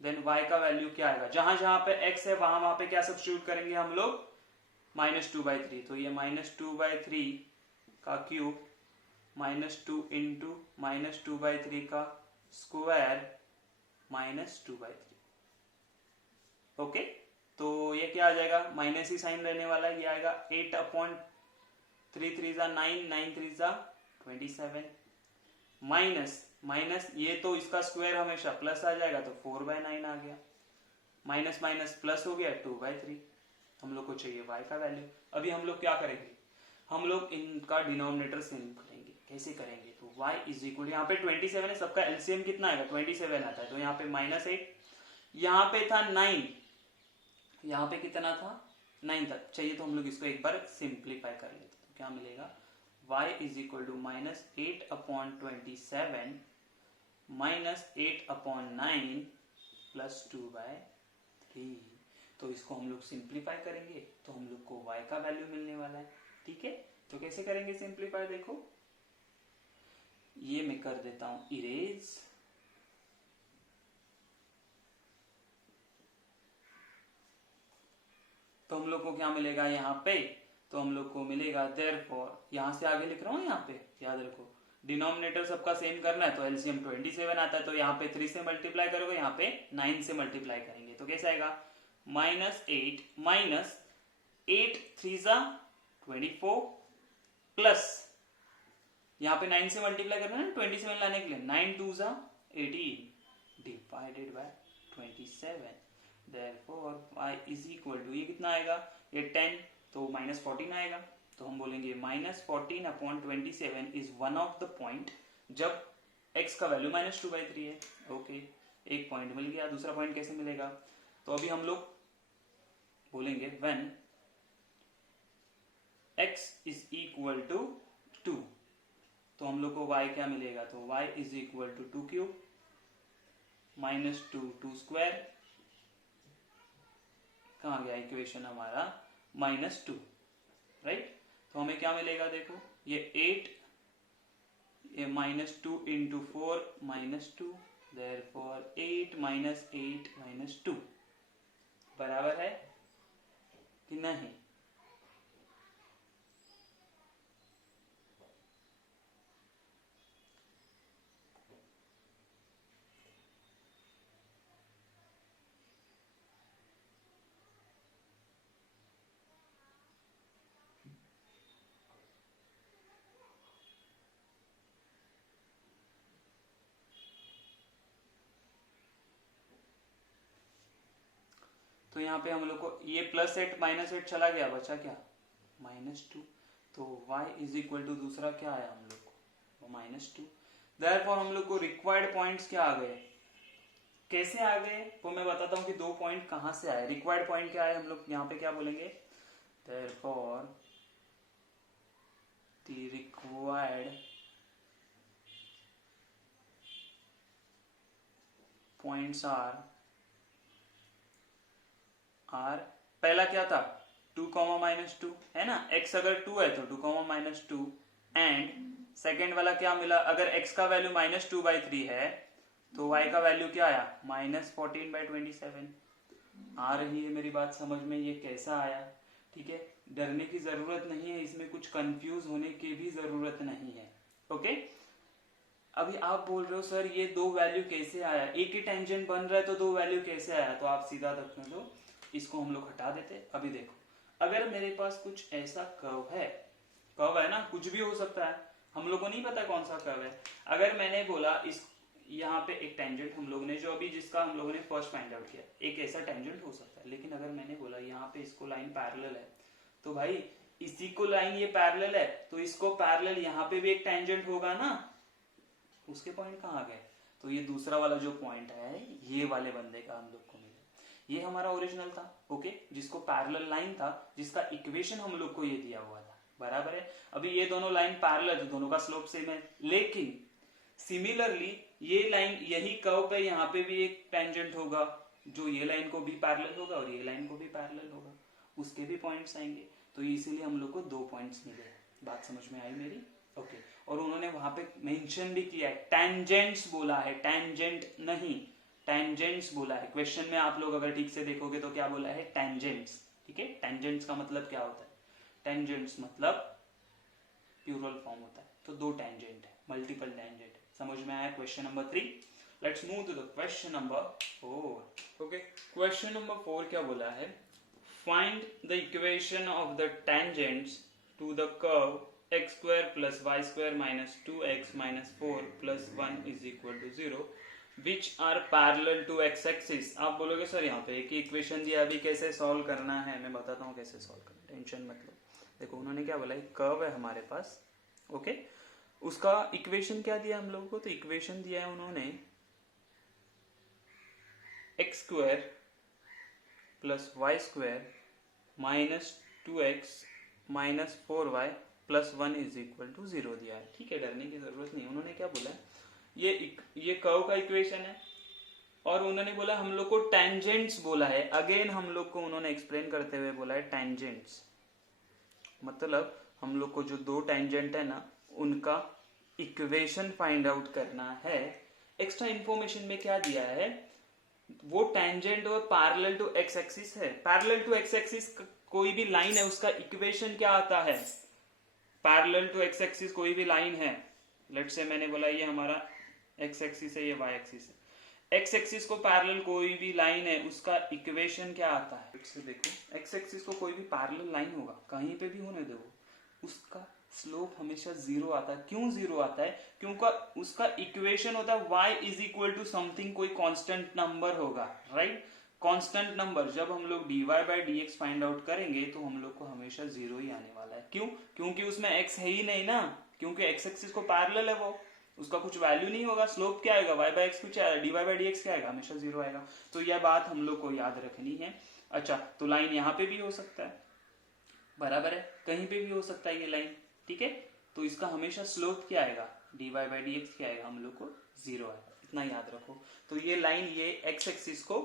then y का वैल्यू क्या आएगा, जहां जहां पे x है वहां वहां पे क्या सब्स्टिट्यूट करेंगे हम लोग, माइनस टू बाई थ्री। तो ये माइनस टू बाई थ्री का cube minus two into minus two by three का square minus two by three. Okay, तो ये क्या आ जाएगा, माइनस ही साइन रहने वाला है, ये आएगा 8 अपॉन 3 3 जा 9, 9 3 जा 27 माइनस माइनस, ये तो इसका स्क्वायर हमेशा प्लस आ जाएगा तो 4/9 आ गया, माइनस माइनस प्लस हो गया 2/3। हम लोग को चाहिए y का वैल्यू। अभी हम लोग क्या करेंगे, हम लोग इनका डिनोमिनेटर सेम करेंगे। कैसे करेंगे, तो y इज इक्वल, यहाँ पे 27 है, सबका एलसीएम कितना आएगा, 27 आता है, तो यहाँ पे माइनस 8, यहाँ पे था 9, यहाँ पे कितना था 9 था, चाहिए तो हम लोग इसको एक बार सिंप्लीफाई कर लेते, तो क्या मिलेगा, y is equal to minus 8 upon 27 minus 8 upon 9 plus 2/3। तो इसको हम लोग सिंप्लीफाई करेंगे तो हम लोग को y का वैल्यू मिलने वाला है। ठीक है, तो कैसे करेंगे सिंप्लीफाई, देखो ये मैं कर देता हूं इरेज, तो हम लोग को क्या मिलेगा यहाँ पे, तो हम लोग को मिलेगा देयरफॉर, यहां से आगे लिख रहा हूं, यहाँ पे याद रखो डिनोमिनेटर सबका सेम करना है, तो एलसीएम 27 आता है, तो यहाँ पे 3 से मल्टीप्लाई करोगे, यहाँ पे 9 से मल्टीप्लाई करेंगे, तो कैसे आएगा, माइनस 8 3 जा 24 प्लस यहाँ पे 9 से मल्टीप्लाई करना है 27 लाने के लिए, 9 2 जा 18 divided by 27। Therefore y is equal to, ये कितना आएगा, ये 10 तो माइनस 14 आएगा, तो हम बोलेंगे minus 14 upon 27 is one of the point जब x का वैल्यू माइनस 2/3 है। ओके, एक पॉइंट मिल गया, दूसरा पॉइंट कैसे मिलेगा, तो अभी हम लोग बोलेंगे when x is equal to 2, तो हम लोग को y क्या मिलेगा, तो y is equal to 2 cube minus 2 square, कहाँ गया इक्वेशन हमारा, माइनस 2, राइट। तो हमें क्या मिलेगा, देखो ये 8, ये minus 2 into 4 minus 2, therefore 8 minus 8 minus 2 बराबर है कि नहीं। तो यहाँ पे हम लोग को ये प्लस 8 माइनस 8 चला गया, बचा क्या, -2, तो y इज इक्वल टू दूसरा क्या आया हम लोग को, -2। देयरफॉर हम लोग को रिक्वायर्ड पॉइंट्स क्या आ गए, कैसे आ गए वो मैं बताता हूँ कि 2 पॉइंट कहां से आए। रिक्वायर्ड पॉइंट क्या है, हम लोग यहाँ पे क्या बोलेंगे, therefore the required points are पहला क्या था 2, -2 है ना, x अगर 2 है तो 2, -2 एंड सेकेंड वाला क्या मिला, अगर x का वैल्यू -2/3 है तो y का वैल्यू क्या आया, -14/27। आ रही है मेरी बात समझ में, ये कैसा आया, ठीक है, डरने की जरूरत नहीं है, इसमें कुछ कंफ्यूज होने की भी जरूरत नहीं है। ओके, अभी आप बोल रहे हो सर ये दो वैल्यू कैसे आया, एक ही टेंजेंट बन रहा है तो दो वैल्यू कैसे आया, तो आप सीधा रखने दो, इसको हम लोग हटा देते। अभी देखो, अगर मेरे पास कुछ ऐसा कर्व है ना, कुछ भी हो सकता है, हम लोग को नहीं पता कौन सा कर्व है। अगर मैंने बोला इस यहाँ पे एक टेंजेंट हम लोग ने जो अभी जिसका हम लोगों ने फर्स्ट फाइंड आउट किया, एक ऐसा टेंजेंट हो सकता है, लेकिन अगर मैंने बोला यहाँ पे इसको लाइन पैरेलल है, तो भाई इसी को लाइन ये पैरेलल है, तो इसको पैरेलल यहाँ पे भी एक टेंजेंट होगा ना, उसके पॉइंट कहाँ आ गए, तो ये दूसरा वाला जो पॉइंट है ये वाले बंदे का हम लोग को मिला, ये हमारा ओरिजिनल था। ओके, जिसको पैरेलल लाइन था, जिसका इक्वेशन हम लोग को ये दिया हुआ था, बराबर है। अभी ये दोनों लाइन पैरेलल है, दोनों का स्लोप सेम है, लेकिन सिमिलरली ये लाइन यही कर्व पे यहाँ पे भी एक टेंजेंट होगा जो ये लाइन को भी पैरेलल होगा और ये लाइन को भी पैरेलल होगा, उसके भी पॉइंट्स आएंगे, तो इसीलिए हम लोग को 2 पॉइंट्स मिले। बात समझ में आई मेरी? ओके, और उन्होंने वहां पे मेंशन भी किया है, टेंजेंट्स बोला है, टेंजेंट नहीं, टेंजेंट्स बोला है। क्वेश्चन में आप लोग अगर ठीक से देखोगे तो क्या बोला है, टेंजेंट्स। ठीक है, टेंजेंट्स का मतलब क्या होता है, टेंजेंट्स मतलब प्लूरल फॉर्म होता है, तो 2 टेंजेंट है, मल्टीपल टेंजेंट है। समझ में आया question number 3? Let's move to the question number 4। Okay, question number 4 क्या बोला है, find the equation of the tangents to the curve x square plus y square minus 2x minus 4 plus 1 is equal to 0 which are parallel to x axis। आप बोलोगे sir यहाँ पे एक ही equation दिया, अभी कैसे सॉल्व करना है, मैं बताता हूँ कैसे सॉल्व करना, टेंशन मत लो। देखो उन्होंने क्या बोला, एक कर्व है हमारे पास, ओके, उसका इक्वेशन क्या दिया हम लोगों को, तो इक्वेशन दिया है उन्होंने x square plus y square minus 2x minus 4y plus 1 is equal to 0 दिया है। ठीक है, डरने की जरूरत नहीं। उन्होंने क्या बोला है, ये कर्व का इक्वेशन है और उन्होंने बोला हम लोग को टेंजेंट्स बोला है। अगेन हम लोग को उन्होंने एक्सप्लेन करते हुए बोला है टेंजेंट्स मतलब हम लोग को जो 2 टेंजेंट है ना उनका इक्वेशन फाइंड आउट करना है। एक्स्ट्रा इंफॉर्मेशन में क्या दिया है, वो टेंजेंट और पैरेलल टू एक्स एक्सिस है। पैरेलल टू एक्स एक्सिस कोई भी लाइन है उसका इक्वेशन क्या आता है, पैरेलल टू एक्स एक्सिस कोई भी लाइन है, लेट्स से मैंने बोला ये हमारा एक्स एक्सिस है, ये वाई एक्सिस है, एक्स एक्सिस को पैरेलल कोई भी लाइन है उसका इक्वेशन क्या आता है, लेट्स से देखो एक्स एक्सिस को कोई भी पैरेलल लाइन होगा, कहीं पे भी होने दो, उसका स्लोप हमेशा 0 आता है। क्यों 0 आता है, क्योंकि उसका इक्वेशन होता है y is equal to something, कोई कांस्टेंट नंबर होगा, राइट। कांस्टेंट नंबर जब हम लोग dy by D x find out करेंगे तो हम लोग को हमेशा 0 ही आने वाला है। क्यों, क्योंकि उसमें x है ही नहीं ना, क्योंकि x एक्सिस को पैरेलल है वो, उसका कुछ वैल्यू नहीं होगा। स्लोप क्या आएगा, y बाई एक्स कुछ आएगा, dy बाई डी एक्स क्या आएगा, हमेशा 0 आएगा। तो यह बात हम लोग को याद रखनी है। अच्छा, तो लाइन यहाँ पे भी हो सकता है, बराबर है, कहीं पे भी हो सकता है ये लाइन, ठीक है। तो इसका हमेशा स्लोप क्या आएगा, dy बाई डी एक्स क्या आएगा, हम लोग को 0 आएगा, इतना याद रखो। तो ये लाइन ये x एक्सिस को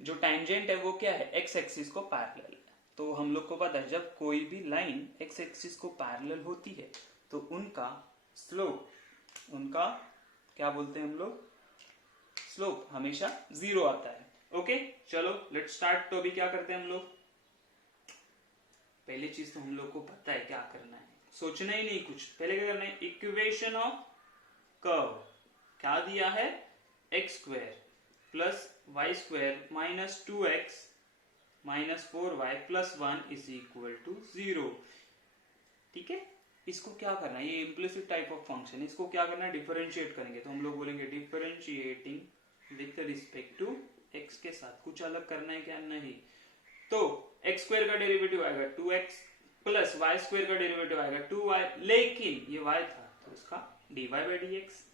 जो टेंजेंट है वो क्या है, x एक्सिस को पैरेलल है। तो हम लोग को पता है जब कोई भी लाइन x एक्सिस को पैरेलल होती है तो उनका स्लोप, उनका क्या बोलते हैं हम लोग, स्लोप हमेशा 0 आता है। ओके, चलो लेट्स स्टार्ट। तो अभी क्या करते हैं हम लोग, पहली चीज तो हम लोग को पता है क्या करना है, सोचना ही नहीं कुछ, पहले क्या करना है, इक्वेशन ऑफ कर्व क्या दिया है, x square plus y square minus 2x minus 4y plus 1 is equal to 0। ठीक है, इसको क्या करना है, ये इम्प्लिसिट टाइप ऑफ फंक्शन, इसको क्या करना है, डिफरेंशिएट करेंगे। तो हम लोग बोलेंगे differentiating with respect to x के साथ, कुछ अलग करना है क्या, नहीं। तो एक्स स्क्वायर का डेरिवेटिव आएगा 2x प्लस वाई स्क्वायर का डेरिवेटिव आएगा 2y, लेकिन ये y था तो इसका dy by D x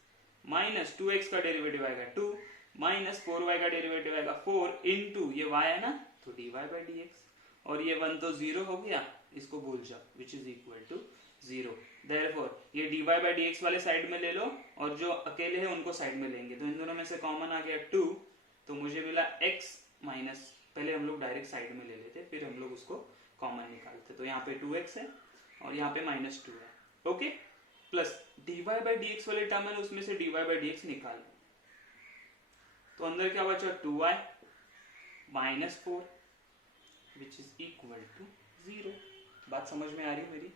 minus 2x का डेरिवेटिव आएगा 2 माइनस 4y का डेरिवेटिव आएगा 4 इंटू ये y है ना तो dy बाई डी एक्स, और ये 1 तो 0 हो गया, इसको भूल जाओ, which is equal to 0। Therefore ये dy बाई डी एक्स वाले साइड में ले लो और जो अकेले है उनको साइड में लेंगे, तो इन दोनों में से कॉमन आ गया 2, तो मुझे मिला x माइनस, पहले हम लोग डायरेक्ट साइड में ले लेते फिर हम लोग उसको कॉमन निकालते, तो यहाँ पे 2x है और यहाँ पे माइनस 2 है। Okay, plus dy by D x वाले टर्म है उसमें से dy बाई डी एक्स निकाल, तो अंदर क्या बचा 2y minus 4 which is equal to 0। बात समझ में आ रही है मेरी?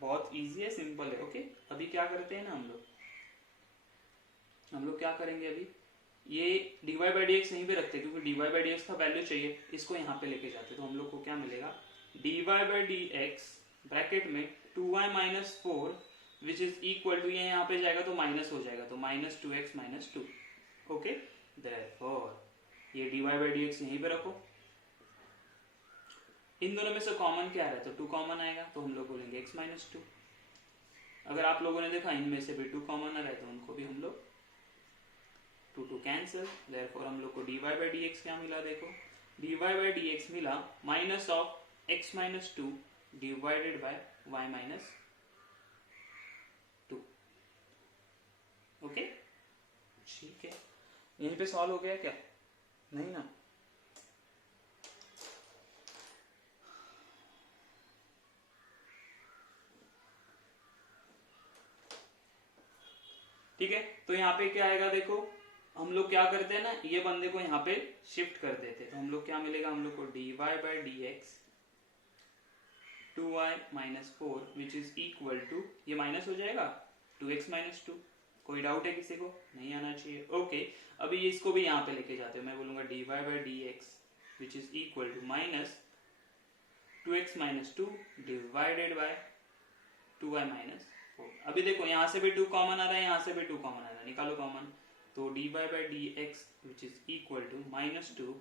बहुत इजी है, सिंपल है। ओके, अभी क्या करते हैं ना हम लोग क्या करेंगे अभी, ये dy बाई डी एक्स यहीं पे रखते हैं क्योंकि dy बाई डी एक्स का वैल्यू चाहिए, इसको यहाँ पे लेके जाते हैं। तो हम लोग को क्या मिलेगा, dy by D x bracket में 2y minus 4 which is equal to, ये यहाँ पे जाएगा तो माइनस हो जाएगा, तो minus 2x minus 2। Okay, therefore ये dy बाई डी एक्स यहीं पे रखो। इन दोनों में से कॉमन क्या आ रहा है, तो 2 कॉमन आएगा, तो हम लोग बोलेंगे x माइनस 2। अगर आप लोगों ने देखा इनमें से भी 2 कॉमन आ रहा है तो उनको भी हम लोग 2 कैंसिल, देयरफॉर हम लोग को dy बाई डी एक्स क्या मिला, देखो dy बाई डी एक्स मिला minus of x minus 2 divided by y minus 2। Okay, ठीक है, यहीं पे सॉल्व हो गया क्या? नहीं ना? ठीक है, तो यहाँ पे क्या आएगा, देखो हम लोग क्या करते हैं ना, ये बंदे को यहाँ पे शिफ्ट कर देते हैं, तो हम लोग क्या मिलेगा, हम लोग को dy by D x 2y minus 4 which is equal to, ये माइनस हो जाएगा 2x माइनस 2। कोई डाउट है किसी को? नहीं आना चाहिए। ओके, अभी इसको भी यहाँ पे लेके जाते हैं, मैं बोलूंगा dy by D x which is equal to minus 2x minus 2 divided by 2y minus 4। अभी देखो यहाँ से भी 2 कॉमन आ रहा है, यहाँ से भी 2 कॉमन आ रहा है, निकालो कॉमन, तो dy by D x which is equal to minus 2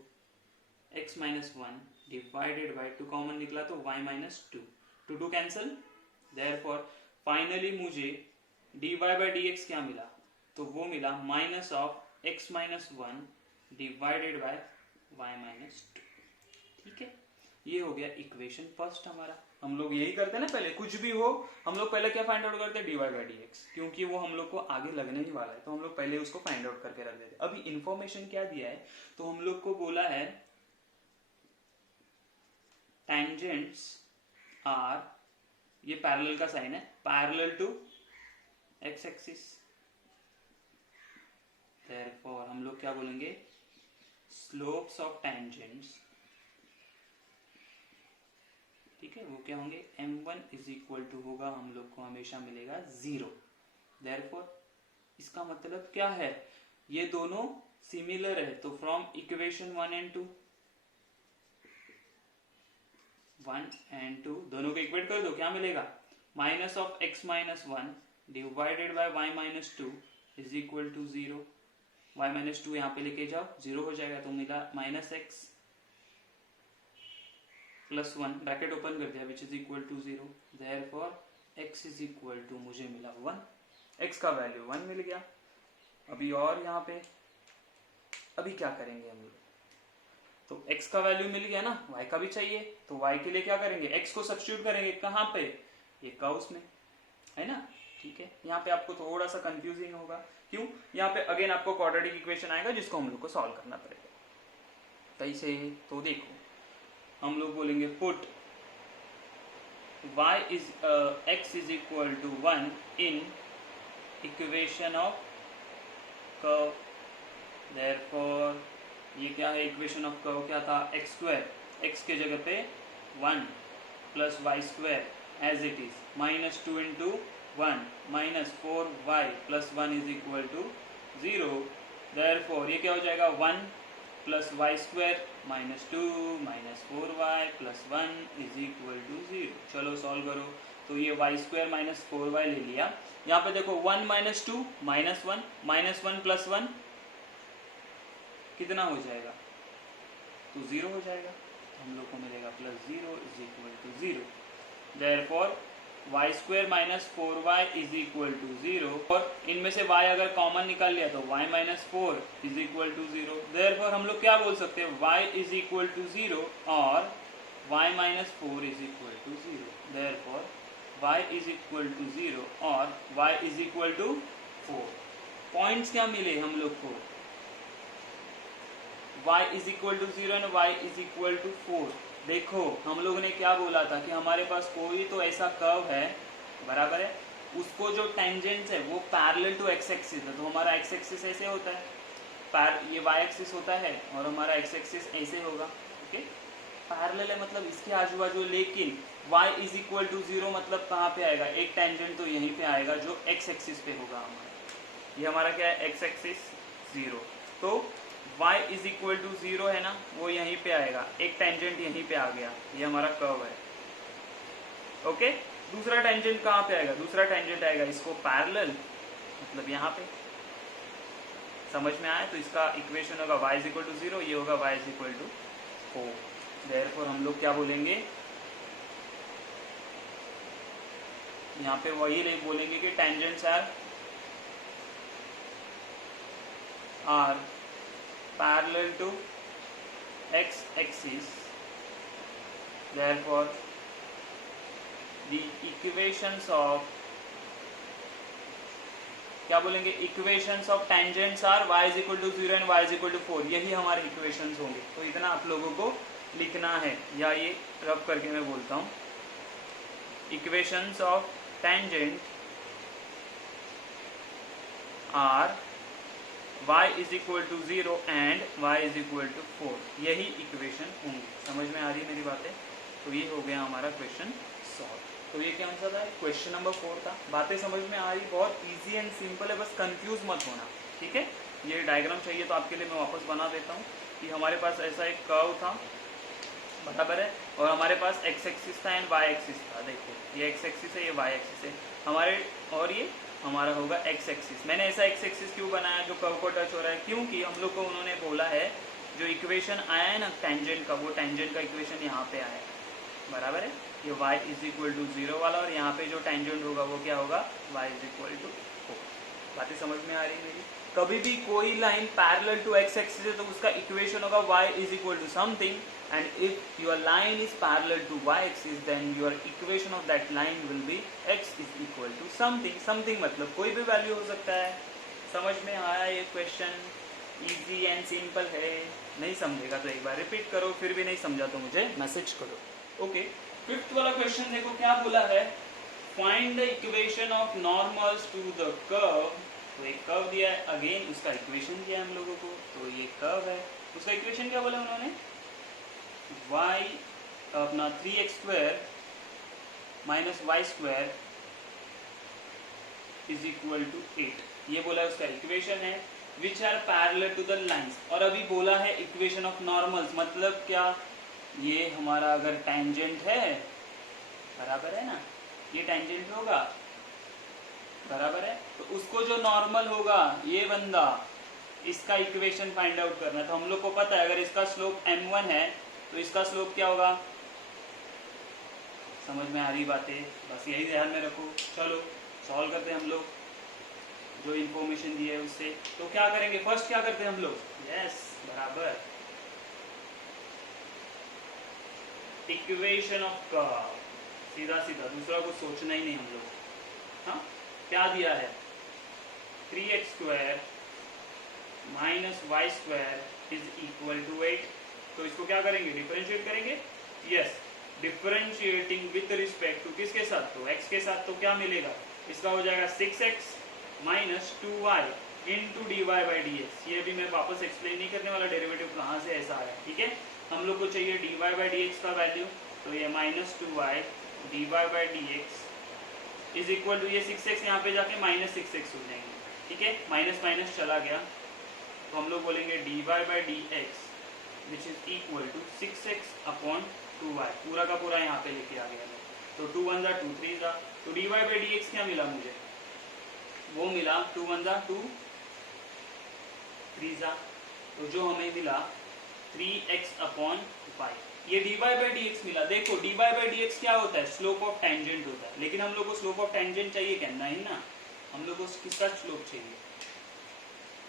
x minus 1 divided by 2 common निकला तो y minus 2, 2 cancel, therefore finally मुझे dy बाई डी एक्स क्या मिला, तो वो मिला minus of x minus 1 divided by y minus 2। ठीक है, ये हो गया इक्वेशन फर्स्ट हमारा। हम लोग यही करते हैं ना, पहले कुछ भी हो हम लोग पहले क्या फाइंड आउट करते हैं, dy बाई डी एक्स, क्योंकि वो हम लोग को आगे लगने ही वाला है, तो हम लोग पहले उसको फाइंड आउट करके रख देते। अभी इन्फॉर्मेशन क्या दिया है, तो हम लोग को बोला है tangents are, ये पैरेलल का साइन है, parallel to x axis, therefore हम लोग क्या बोलेंगे, स्लोप्स ऑफ tangents, ठीक है, वो क्या होंगे, m1 इज इक्वल टू होगा, हम लोग को हमेशा मिलेगा 0। therefore इसका मतलब क्या है, ये दोनों सिमिलर है, तो फ्रॉम इक्वेशन 1 एंड 2, 1 एंड 2 दोनों को इक्वेट कर दो, क्या मिलेगा, minus of x minus 1 divided by y minus 2 is equal to 0। y minus 2 यहाँ पे लेके जाओ, 0 हो जाएगा, तो मिला minus x plus 1 bracket open कर दिया which is equal to 0, therefore x is equal to मुझे मिला 1, x का वैल्यू 1 मिल गया। अभी और यहाँ पे अभी क्या करेंगे हम लोग, तो x का वैल्यू मिल गया ना, y का भी चाहिए, तो y के लिए क्या करेंगे, x को सब्स्टिट्यूट करेंगे कहाँ पे, ये कर्व्स में, है ना। ठीक है, यहाँ पे आपको थोड़ा सा कंफ्यूजिंग होगा, क्यों, यहाँ पे अगेन आपको क्वाड्रेटिक इक्वेशन आएगा जिसको हम लोग को सॉल्व करना पड़ेगा। कैसे, तो देखो हम लोग बोलेंगे put x is equal to 1 in equation of curve, therefore ये क्या है, इक्वेशन ऑफ कर्व क्या था, एक्स स्क्वायर, एक्स के जगह पे 1 plus y square as it is, minus 2 into 1 minus 4y plus 1 is equal to 0। Therefore ये क्या हो जाएगा, 1 plus y square minus 2 minus 4y plus 1 is equal to 0। चलो सॉल्व करो, तो ये वाई स्क्वायर माइनस 4y ले लिया, यहाँ पे देखो 1 माइनस 2 माइनस 1 प्लस 1 कितना हो जाएगा, तो 0 हो जाएगा, हम लोग को मिलेगा plus 0 is equal to 0। Therefore y square minus 4y is equal to 0, और इनमें से y अगर कॉमन निकाल लिया तो y minus 4 is equal to 0। Therefore हम लोग क्या बोल सकते हैं, y इज इक्वल टू 0 और y minus 4 is equal to 0। Therefore y is equal to 0 और y is equal to 4। Points क्या मिले हम लोग को, y is equal to 0 and y is equal to 4। देखो हम लोगों ने क्या बोला था कि हमारे पास कोई तो ऐसा कर्व है, बराबर है, उसको जो टेंजेंट्स है वो पैरेलल टू एक्स एक्सिस है, तो हमारा एक्स एक्सिस ऐसे होता है, ये वाई एक्सिस होता है और हमारा एक्स एक्सिस ऐसे होगा। ओके, पैरेलल है मतलब इसके आजू बाजू, लेकिन y इज इक्वल टू 0 मतलब कहाँ पे आएगा, एक टेंजेंट तो यहीं पे आएगा जो x एक्सिस पे होगा हमारा। ये हमारा क्या है, x एक्सिस 0, तो y इज इक्वल टू 0 है ना, वो यहीं पे आएगा, एक टेंजेंट यहीं पे आ गया, ये हमारा कर्व है। ओके, दूसरा टेंजेंट कहाँ पे आएगा, दूसरा टेंजेंट आएगा इसको पैरेलल, मतलब यहाँ पे। समझ में आया, तो इसका इक्वेशन होगा y इज इक्वल टू 0, ये होगा y is equal to 4। Therefore हम लोग क्या बोलेंगे, यहाँ पे वही बोलेंगे कि tangents are parallel to x axis, therefore the equations of, क्या बोलेंगे, equations of tangents are y is equal to 0 and y is equal to 4, यही हमारे इक्वेशंस होंगे। तो इतना आप लोगों को लिखना है, या ये रब करके मैं बोलता हूँ, equations of tangent are y is equal to 0 and y is equal to 4, यही इक्वेशन होंगे। समझ में आ रही है मेरी बातें? तो ये हो गया हमारा क्वेश्चन सॉल्व। तो ये क्या आंसर था, क्वेश्चन नंबर 4 था। बातें समझ में आ रही, बहुत इजी एंड सिंपल है, बस कंफ्यूज मत होना, ठीक है। ये डायग्राम चाहिए तो आपके लिए मैं वापस बना देता हूँ कि हमारे पास ऐसा एक कर्व था, बराबर है, और हमारे पास x एक्सिस था एंड y एक्सिस था। देखो ये x एक्सिस है, ये y एक्सिस है हमारे, और ये हमारा होगा x एक्सिस। मैंने ऐसा x एक्सिस क्यों बनाया जो कर्व को टच हो रहा है, क्योंकि हम लोग को उन्होंने बोला है जो इक्वेशन आया है ना टेंजेंट का, वो टेंजेंट का इक्वेशन यहाँ पे आया है, बराबर है, ये y इज इक्वल टू 0 वाला, और यहाँ पे जो टेंजेंट होगा वो क्या होगा, y इज इक्वल टू 4। बातें समझ में आ रही है मेरी? कभी भी कोई line parallel to x axis है तो उसका इक्वेशन होगा y is equal to something, and if your line is parallel to y axis then your equation of that line will be x is equal to something. Something मतलब कोई भी value हो सकता है। समझ में आया ये क्वेश्चन? इजी एंड सिंपल है। नहीं समझेगा तो एक बार रिपीट करो, फिर भी नहीं समझा तो मुझे मैसेज करो। ओके, फिफ्थ वाला क्वेश्चन देखो क्या बोला है, find the equation of normals to the curve. तो एक कर्व दिया है, अगेन उसका इक्वेशन दिया है हम लोगों को, तो ये कर्व है, उसका इक्वेशन क्या बोला उन्होंने, y अपना 3x² minus y² is equal to 8, ये बोला उसका इक्वेशन है, which are parallel to the lines. और अभी बोला है इक्वेशन ऑफ नॉर्मल्स, मतलब क्या, ये हमारा अगर टेंजेंट है, बराबर है ना, ये टेंजेंट होगा, बराबर है, तो उसको जो नॉर्मल होगा ये बंदा, इसका इक्वेशन फाइंड आउट करना है। तो हम लोग को पता है अगर इसका स्लोप m1 है तो इसका स्लोप क्या होगा। समझ में आ रही बातें? बस यही ध्यान में रखो। चलो सॉल्व करते हैं हम लोग जो इन्फॉर्मेशन दी है उससे। तो क्या करेंगे, फर्स्ट क्या करते हैं हम लोग, यस बराबर, इक्वेशन ऑफ कर्व, सीधा सीधा, दूसरा कुछ सोचना ही नहीं हम लोग। हाँ, क्या दिया है, 3x² minus y² is equal to 8। तो इसको क्या करेंगे, डिफरेंशिएट करेंगे। Yes, differentiating with respect to किसके साथ, तो x के साथ। तो क्या मिलेगा, इसका हो जाएगा 6x minus 2y into dy/dx। ये भी मैं वापस एक्सप्लेन नहीं करने वाला डेरिवेटिव कहाँ से ऐसा आया, ठीक है। हम लोग को चाहिए dy/dx का वैल्यू, तो ये minus 2y dy/dx is equal to, ये 6x यहाँ पे जाके माइनस 6x हो जाएंगे, ठीक है, माइनस माइनस चला गया, तो हम लोग बोलेंगे dy/dx which is equal to 6x upon 2y, पूरा का पूरा यहाँ पे लेके आ गया है, तो 2 1 जा 2 3 जा, तो dy/dx क्या मिला मुझे, वो मिला 2 1 जा 2 3 जा, तो जो हमें मिला 3x अपॉन 5, ये dy/dx मिला। देखो dy/dx क्या होता है, स्लोप ऑफ टेंजेंट होता है, लेकिन हम लोग को स्लोप ऑफ टेंजेंट चाहिए क्या, नहीं ना, हम लोग को किसका स्लोप चाहिए,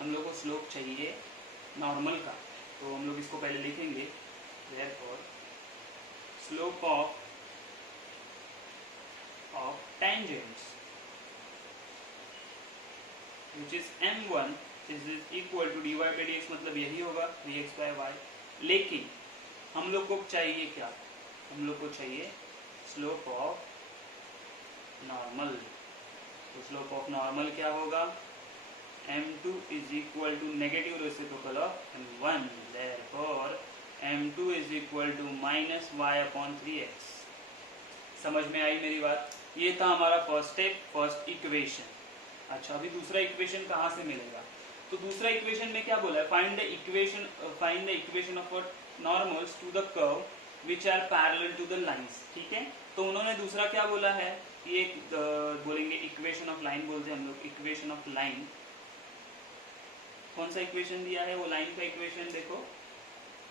हम लोग को स्लोप चाहिए नॉर्मल का। तो हम लोग इसको पहले लिखेंगे, therefore slope of tangents which is m1 is equal to dy/dx, मतलब यही होगा 3x/y। लेकिन हम लोग को चाहिए क्या, हम लोग को चाहिए स्लोप ऑफ नॉर्मल। तो स्लोप ऑफ नॉर्मल क्या होगा, m2 is equal to negative reciprocal of m1, therefore m2 is equal to minus y upon 3x। समझ में आई मेरी बात? ये था हमारा फर्स्ट स्टेप, फर्स्ट इक्वेशन। अच्छा, अभी दूसरा इक्वेशन कहाँ से मिलेगा? तो दूसरा इक्वेशन में क्या बोला है? Find the equation of normals to the curve which are parallel to the lines. ठीक है, तो उन्होंने दूसरा क्या बोला है? ये बोलेंगे इक्वेशन ऑफ लाइन बोलते हैं हम लोग, इक्वेशन ऑफ लाइन। कौन सा इक्वेशन दिया है? वो लाइन का इक्वेशन देखो,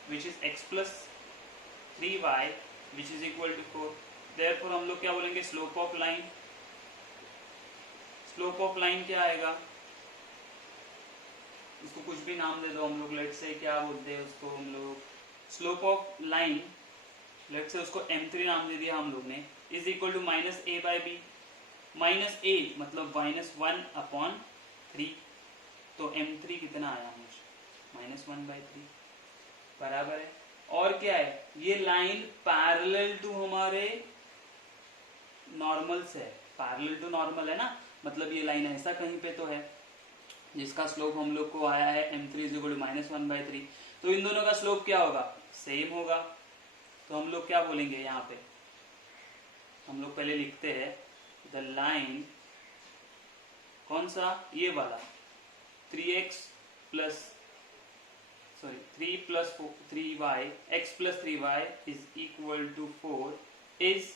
which is x plus 3y which is equal to 4। Therefore हम लोग क्या बोलेंगे? Slope of line. Slope of line क्या आएगा? उसको कुछ भी नाम दे दो हम लोग, लेट से क्या बोलते हैं उसको हम लोग, स्लोप ऑफ लाइन, लेट से उसको m3 नाम दे दिया हम लोग ने, is equal to minus a by b. Minus a मतलब माइनस 1 अपॉन 3, तो m3 कितना आया हमेशा? माइनस 1 बाई 3 बराबर है। और क्या है? ये लाइन पैरेलल टू हमारे नॉर्मल से है, पैरेलल टू नॉर्मल है ना, मतलब ये लाइन ऐसा कहीं पे तो है जिसका स्लोप हम लोग को आया है m3 is equal to minus 1 by 3। तो इन दोनों का स्लोप क्या होगा? सेम होगा। तो हम लोग क्या बोलेंगे यहाँ पे? हम लोग पहले लिखते हैं द लाइन, कौन सा? ये वाला 3x plus 3 plus 3y, x plus 3y is equal to 4 is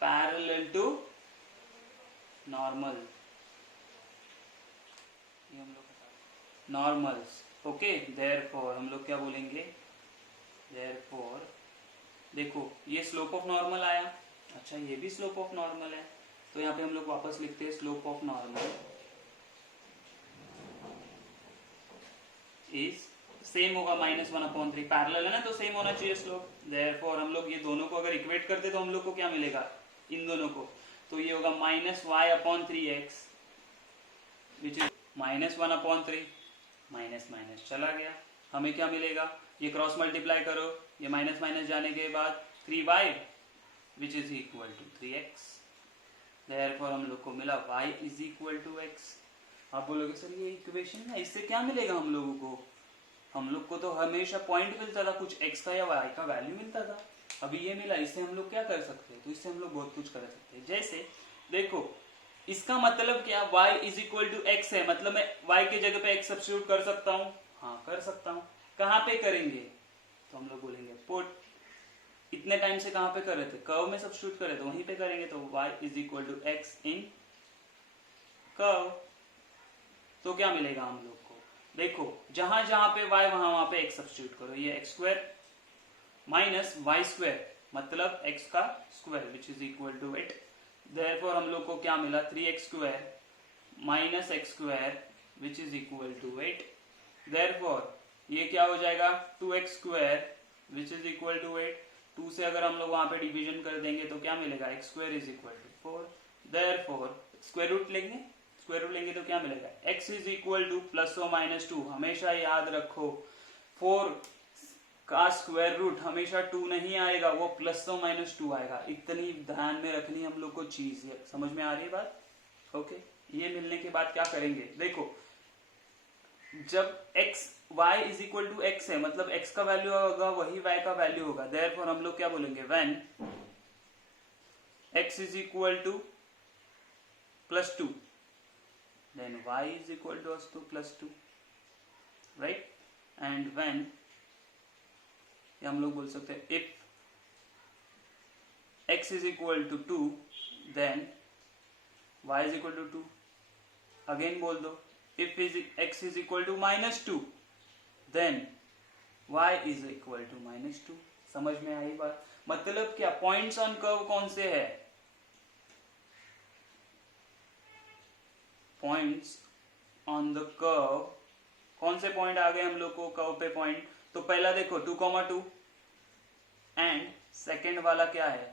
parallel to normal. ये हम लोग नॉर्मल्स। ओके, देयरफॉर हम लोग क्या बोलेंगे? देयरफॉर देखो ये स्लोप ऑफ नॉर्मल आया। अच्छा, ये भी स्लोप ऑफ नॉर्मल है, तो यहाँ पे हम लोग वापस लिखते हैं slope of normal is same होगा माइनस 1 अपॉन 3, पैरेलल है ना, तो सेम होना चाहिए स्लोप। देयरफॉर हम लोग ये दोनों को अगर इक्वेट करते तो हम लोग को क्या मिलेगा? इन दोनों को, तो ये होगा minus y upon 3x which is minus 1 upon 3, minus minus चला गया, हमें क्या मिलेगा? ये क्रॉस मल्टीप्लाई करो, ये माइनस माइनस जाने के बाद 3y which is equal to 3x। Therefore हम लोग को मिला y is equal to x। आप बोलोगे सर ये इक्वेशन है, इससे क्या मिलेगा हम लोगों को? हम लोग को तो हमेशा पॉइंट मिलता था, कुछ x का या y का वैल्यू मिलता था, अभी ये मिला, इससे हम लोग क्या कर सकते हैं? तो इससे हम लोग बहुत कुछ कर सकते हैं। जैसे देखो, इसका मतलब क्या? y is equal to x है, मतलब मैं y के जगह पे x सब्स्टिट्यूट कर सकता हूँ। हाँ कर सकता हूँ। कहाँ पे करेंगे? तो हम लोग बोलेंगे पुट, इतने टाइम से कहाँ पे कर रहे थे? कर्व में सब्स्टिट्यूट कर रहे थे, वहीं पे करेंगे। तो y is equal to x in curve, तो क्या मिलेगा हम लोग को? देखो जहां जहां पे y वहां पे x सब्स्टिट्यूट करो, ये x square minus y square मतलब x का square which is equal to 8। Therefore हम लोग को क्या मिला? 3x square minus x square which is equal to 8। Therefore ये क्या हो जाएगा? 2x square which is equal to 8। 2 से अगर हम लोग वहां पे डिवीजन कर देंगे तो क्या मिलेगा? x square is equal to 4। Therefore square root लेंगे, स्क्वायर रूट लेंगे तो क्या मिलेगा? x is equal to plus और माइनस 2। हमेशा याद रखो 4 का स्क्वायर रूट हमेशा 2 नहीं आएगा, वो प्लस और माइनस 2 आएगा। इतनी ध्यान में रखनी हम लोग को चीज है। समझ में आ रही है बात? ओके, ये मिलने के बाद क्या करेंगे? देखो जब x y is equal to x है, मतलब x का वैल्यू होगा वही y का वैल्यू होगा। देयरफॉर हम लोग क्या बोलेंगे? When x is equal to plus 2 then y is equal to plus 2, right? and when ये हम लोग बोल सकते हैं if x is equal to 2 then y is equal to 2। Again बोल दो if x is equal to minus 2 then y is equal to minus 2। समझ में आई बात? मतलब क्या? पॉइंट्स ऑन कर्व कौन से है? पॉइंट्स ऑन द कर्व, कौन से पॉइंट आ गए हम लोग को कर्व पे पॉइंट? तो पहला देखो 2,2 एंड सेकेंड वाला क्या है?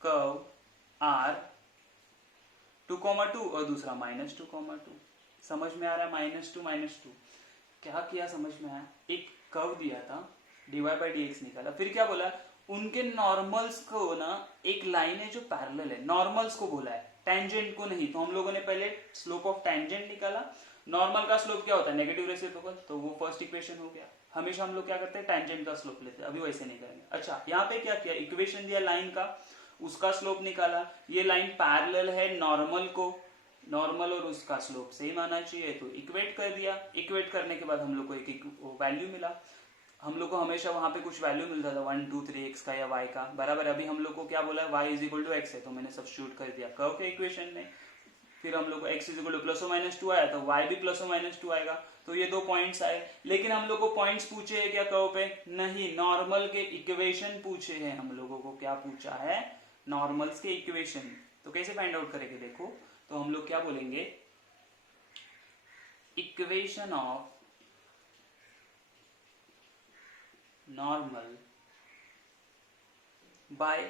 कर्व R 2,2 और दूसरा -2,2। समझ में आ रहा है? -2 क्या किया? समझ में आया? एक कर्व दिया था, dy by dx निकाला, फिर क्या बोला? उनके नॉर्मल्स को ना, एक लाइन है जो पैरेलल है, नॉर्मल्स को बोला है, टेंजेंट को नहीं। तो हम लोगों ने पहले स्लोप ऑफ टेंजेंट निकाला। नॉर्मल का स्लोप क्या होता है? नेगेटिव रेसिप्रोकल, तो वो फर्स्ट इक्वेशन हो गया। हमेशा हम लोग क्या करते हैं, टेंजेंट का स्लोप लेते हैं, अभी वैसे नहीं करेंगे। अच्छा, यहाँ पे क्या किया, इक्वेशन दिया लाइन का, उसका स्लोप निकाला। ये लाइन पैरेलल है नॉर्मल को, नॉर्मल और उसका स्लोप सेम आना चाहिए, तो इक्वेट कर दिया। इक्वेट करने के बाद हम लोग को एक वैल्यू मिला। हम लोग को हमेशा वहां पे कुछ वैल्यू मिलता था 1 2 3 एक्स का या वाई का, बराबर। अभी हम लोग को क्या बोला है, y is equal to x है, तो मैंने सब्स्टिट्यूट कर दिया कर्व के इक्वेशन में। फिर हम लोग को x is equal to plus और माइनस 2 आया, तो y भी प्लस और माइनस 2 आएगा। तो ये 2 पॉइंट्स आए। लेकिन हम लोग को पॉइंट्स पूछे हैं क्या कर्व पे? नहीं, नॉर्मल के इक्वेशन पूछे हैं हम लोगों को। क्या पूछा है? नॉर्मल्स के इक्वेशन। तो कैसे फाइंड आउट करेंगे, देखो। तो हम लोग क्या बोलेंगे, इक्वेशन ऑफ नॉर्मल बाय,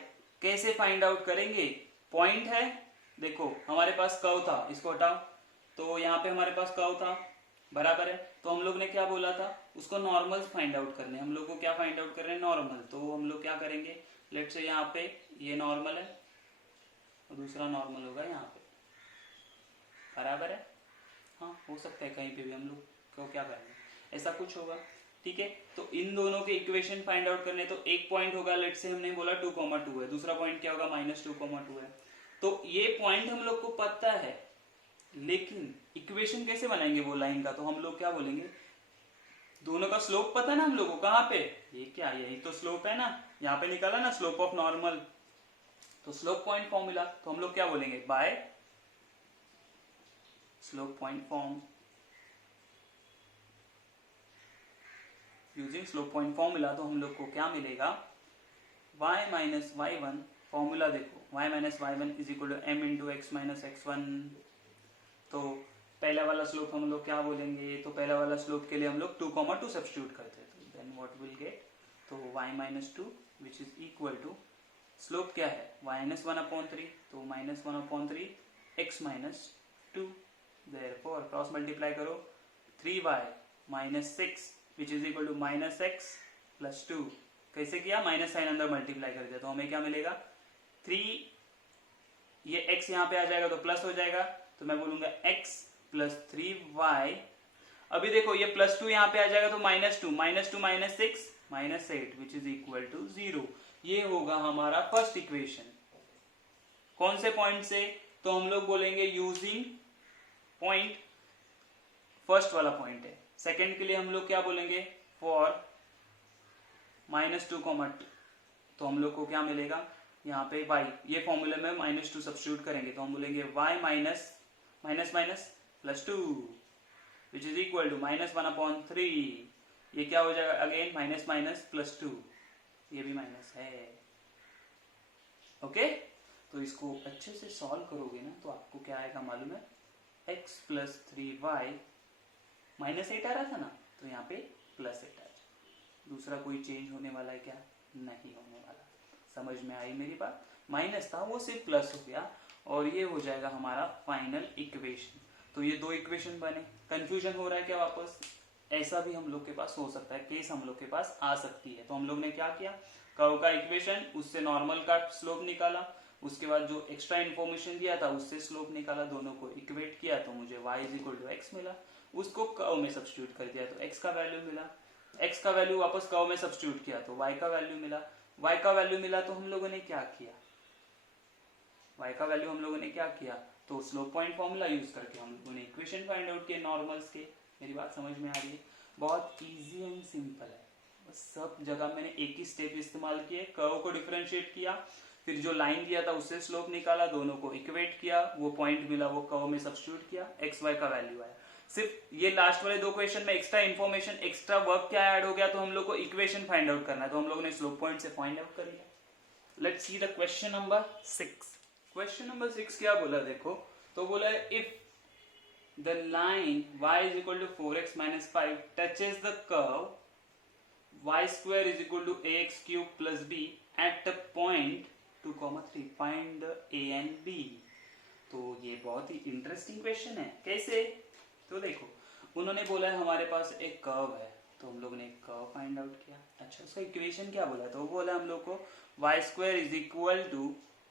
कैसे फाइंड आउट करेंगे? पॉइंट है, देखो हमारे पास कर्व था, इसको हटाओ, तो यहाँ पे हमारे पास कर्व था, बराबर है। तो हम लोग ने क्या बोला था, उसको नॉर्मल्स फाइंड आउट करने। हम लोग को क्या फाइंड आउट करने, नॉर्मल। तो हम लोग क्या करेंगे, लेट से यहाँ पे ये नॉर्मल है और दूसरा नॉर्मल होगा यहाँ पे, बराबर है। हाँ, हो सकता है कहीं पे भी हम लोग को क्या करेंगे, ऐसा कुछ होगा, ठीक है। तो इन दोनों के इक्वेशन फाइंड आउट करने, तो एक पॉइंट होगा, लेट से हमने बोला 2,2 है, दूसरा पॉइंट क्या होगा, -2,2 है। तो ये पॉइंट हम लोग को पता है, लेकिन इक्वेशन कैसे बनाएंगे वो लाइन का? तो हम लोग क्या बोलेंगे, दोनों का स्लोप पता है ना हम लोग को, कहाँ पे, ये क्या, यही तो स्लोप है ना, यहाँ पे निकाला ना स्लोप ऑफ नॉर्मल, तो स्लोप पॉइंट फॉर्मूला। तो हम लोग क्या बोलेंगे, by slope point form, using slope point formula. तो हम लोग को क्या मिलेगा, y minus y one, formula देखो, y minus y one is equal to m into x minus x one. तो पहला वाला स्लोप हम लोग क्या बोलेंगे, तो पहला वाला स्लोप के लिए हम लोग 2,2 सब्स्टिट्यूट करते हैं, तो देन व्हाट विल गेट, तो y minus 2 which is equal to, slope क्या है, -1/3, तो -1/3 x minus 2, therefore cross multiply करो, 3y minus 6 which is equal to -x plus 2। कैसे किया, माइनस साइन अंदर मल्टीप्लाई कर दिया, तो हमें क्या मिलेगा, 3, ये x यहाँ पे आ जाएगा तो प्लस हो जाएगा, तो मैं बोलूंगा x प्लस 3y। अभी देखो ये +2 यहाँ पे आ जाएगा, तो -2 minus 6 minus 8 which is equal to 0। ये होगा हमारा फर्स्ट इक्वेशन। कौन से पॉइंट से, तो हम लोग बोलेंगे यूजिंग पॉइंट, फर्स्ट वाला पॉइंट है। सेकेंड के लिए हम लोग क्या बोलेंगे, फॉर -2, तो हम लोग को क्या मिलेगा, यहाँ पे y, ये फॉर्मूले में -2 सब्स्टिट्यूट करेंगे, तो हम बोलेंगे y minus minus plus 2 which is equal to -1/3। ये क्या हो जाएगा, अगेन माइनस माइनस प्लस 2, ये भी माइनस है, ओके। तो इसको अच्छे से सॉल्व करोगे ना, तो आपको क्या आएगा मालूम है, x प्लस 3y, -8 आ रहा था ना, तो यहाँ पे +8 आ जाए। दूसरा कोई चेंज होने वाला है क्या, नहीं होने वाला। समझ में आई मेरी बात, माइनस था वो सिर्फ प्लस हो गया, और ये हो जाएगा हमारा फाइनल इक्वेशन। तो ये 2 इक्वेशन बने। कंफ्यूजन हो रहा है क्या वापस, ऐसा भी हम लोग के पास हो सकता है, केस हम लोग के पास आ सकती है। तो हम लोग ने क्या किया, कर्व का इक्वेशन, उससे नॉर्मल का स्लोप निकाला, उसके बाद जो एक्स्ट्रा इन्फॉर्मेशन दिया था उससे स्लोप निकाला, दोनों को इक्वेट किया, तो मुझे y is equal to x मिला। उसको कर्व में सब्स्टिट्यूट कर दिया, तो x का वैल्यू मिला, x का वैल्यू वापस कर्व में सब्स्टिट्यूट किया, तो y का वैल्यू मिला। y का वैल्यू मिला तो हम लोगों ने क्या किया, y का वैल्यू हम लोगों ने क्या किया, तो स्लोप पॉइंट फॉर्मूला यूज करके हम लोगों ने इक्वेशन फाइंड आउट किए नॉर्मल्स के। मेरी बात समझ में आ रही है, बहुत इजी एंड सिंपल है, बस सब जगह मैंने एक ही स्टेप इस्तेमाल किए, कर्व को डिफरेंशिएट किया, फिर जो लाइन दिया था उससे स्लोप निकाला, दोनों को इक्वेट किया, वो पॉइंट मिला, वो कर्व में सब्स्टिट्यूट किया, एक्स वाई का वैल्यू आया। सिर्फ ये लास्ट वाले 2 क्वेश्चन में एक्स्ट्रा इन्फॉर्मेशन, एक्स्ट्रा वर्क क्या ऐड हो गया, तो हम लोग को इक्वेशन फाइंड आउट करना है, तो हम लोग ने स्लोप पॉइंट से फाइंड आउट कर लिया। Let's see the question number 6। Question number 6 क्या बोला, देखो, तो बोला है if the line y is equal to 4x minus 5 touches the curve y square is equal to ax cube plus b at the point 2, 3, find the a and b। तो ये बहुत ही interesting question है। कैसे, तो देखो उन्होंने बोला है हमारे पास एक कर्व है, तो हम लोग ने एक कर्व फाइंड आउट किया। अच्छा, उसका इक्वेशन क्या बोला, तो वो बोला हम लोग को y square is equal to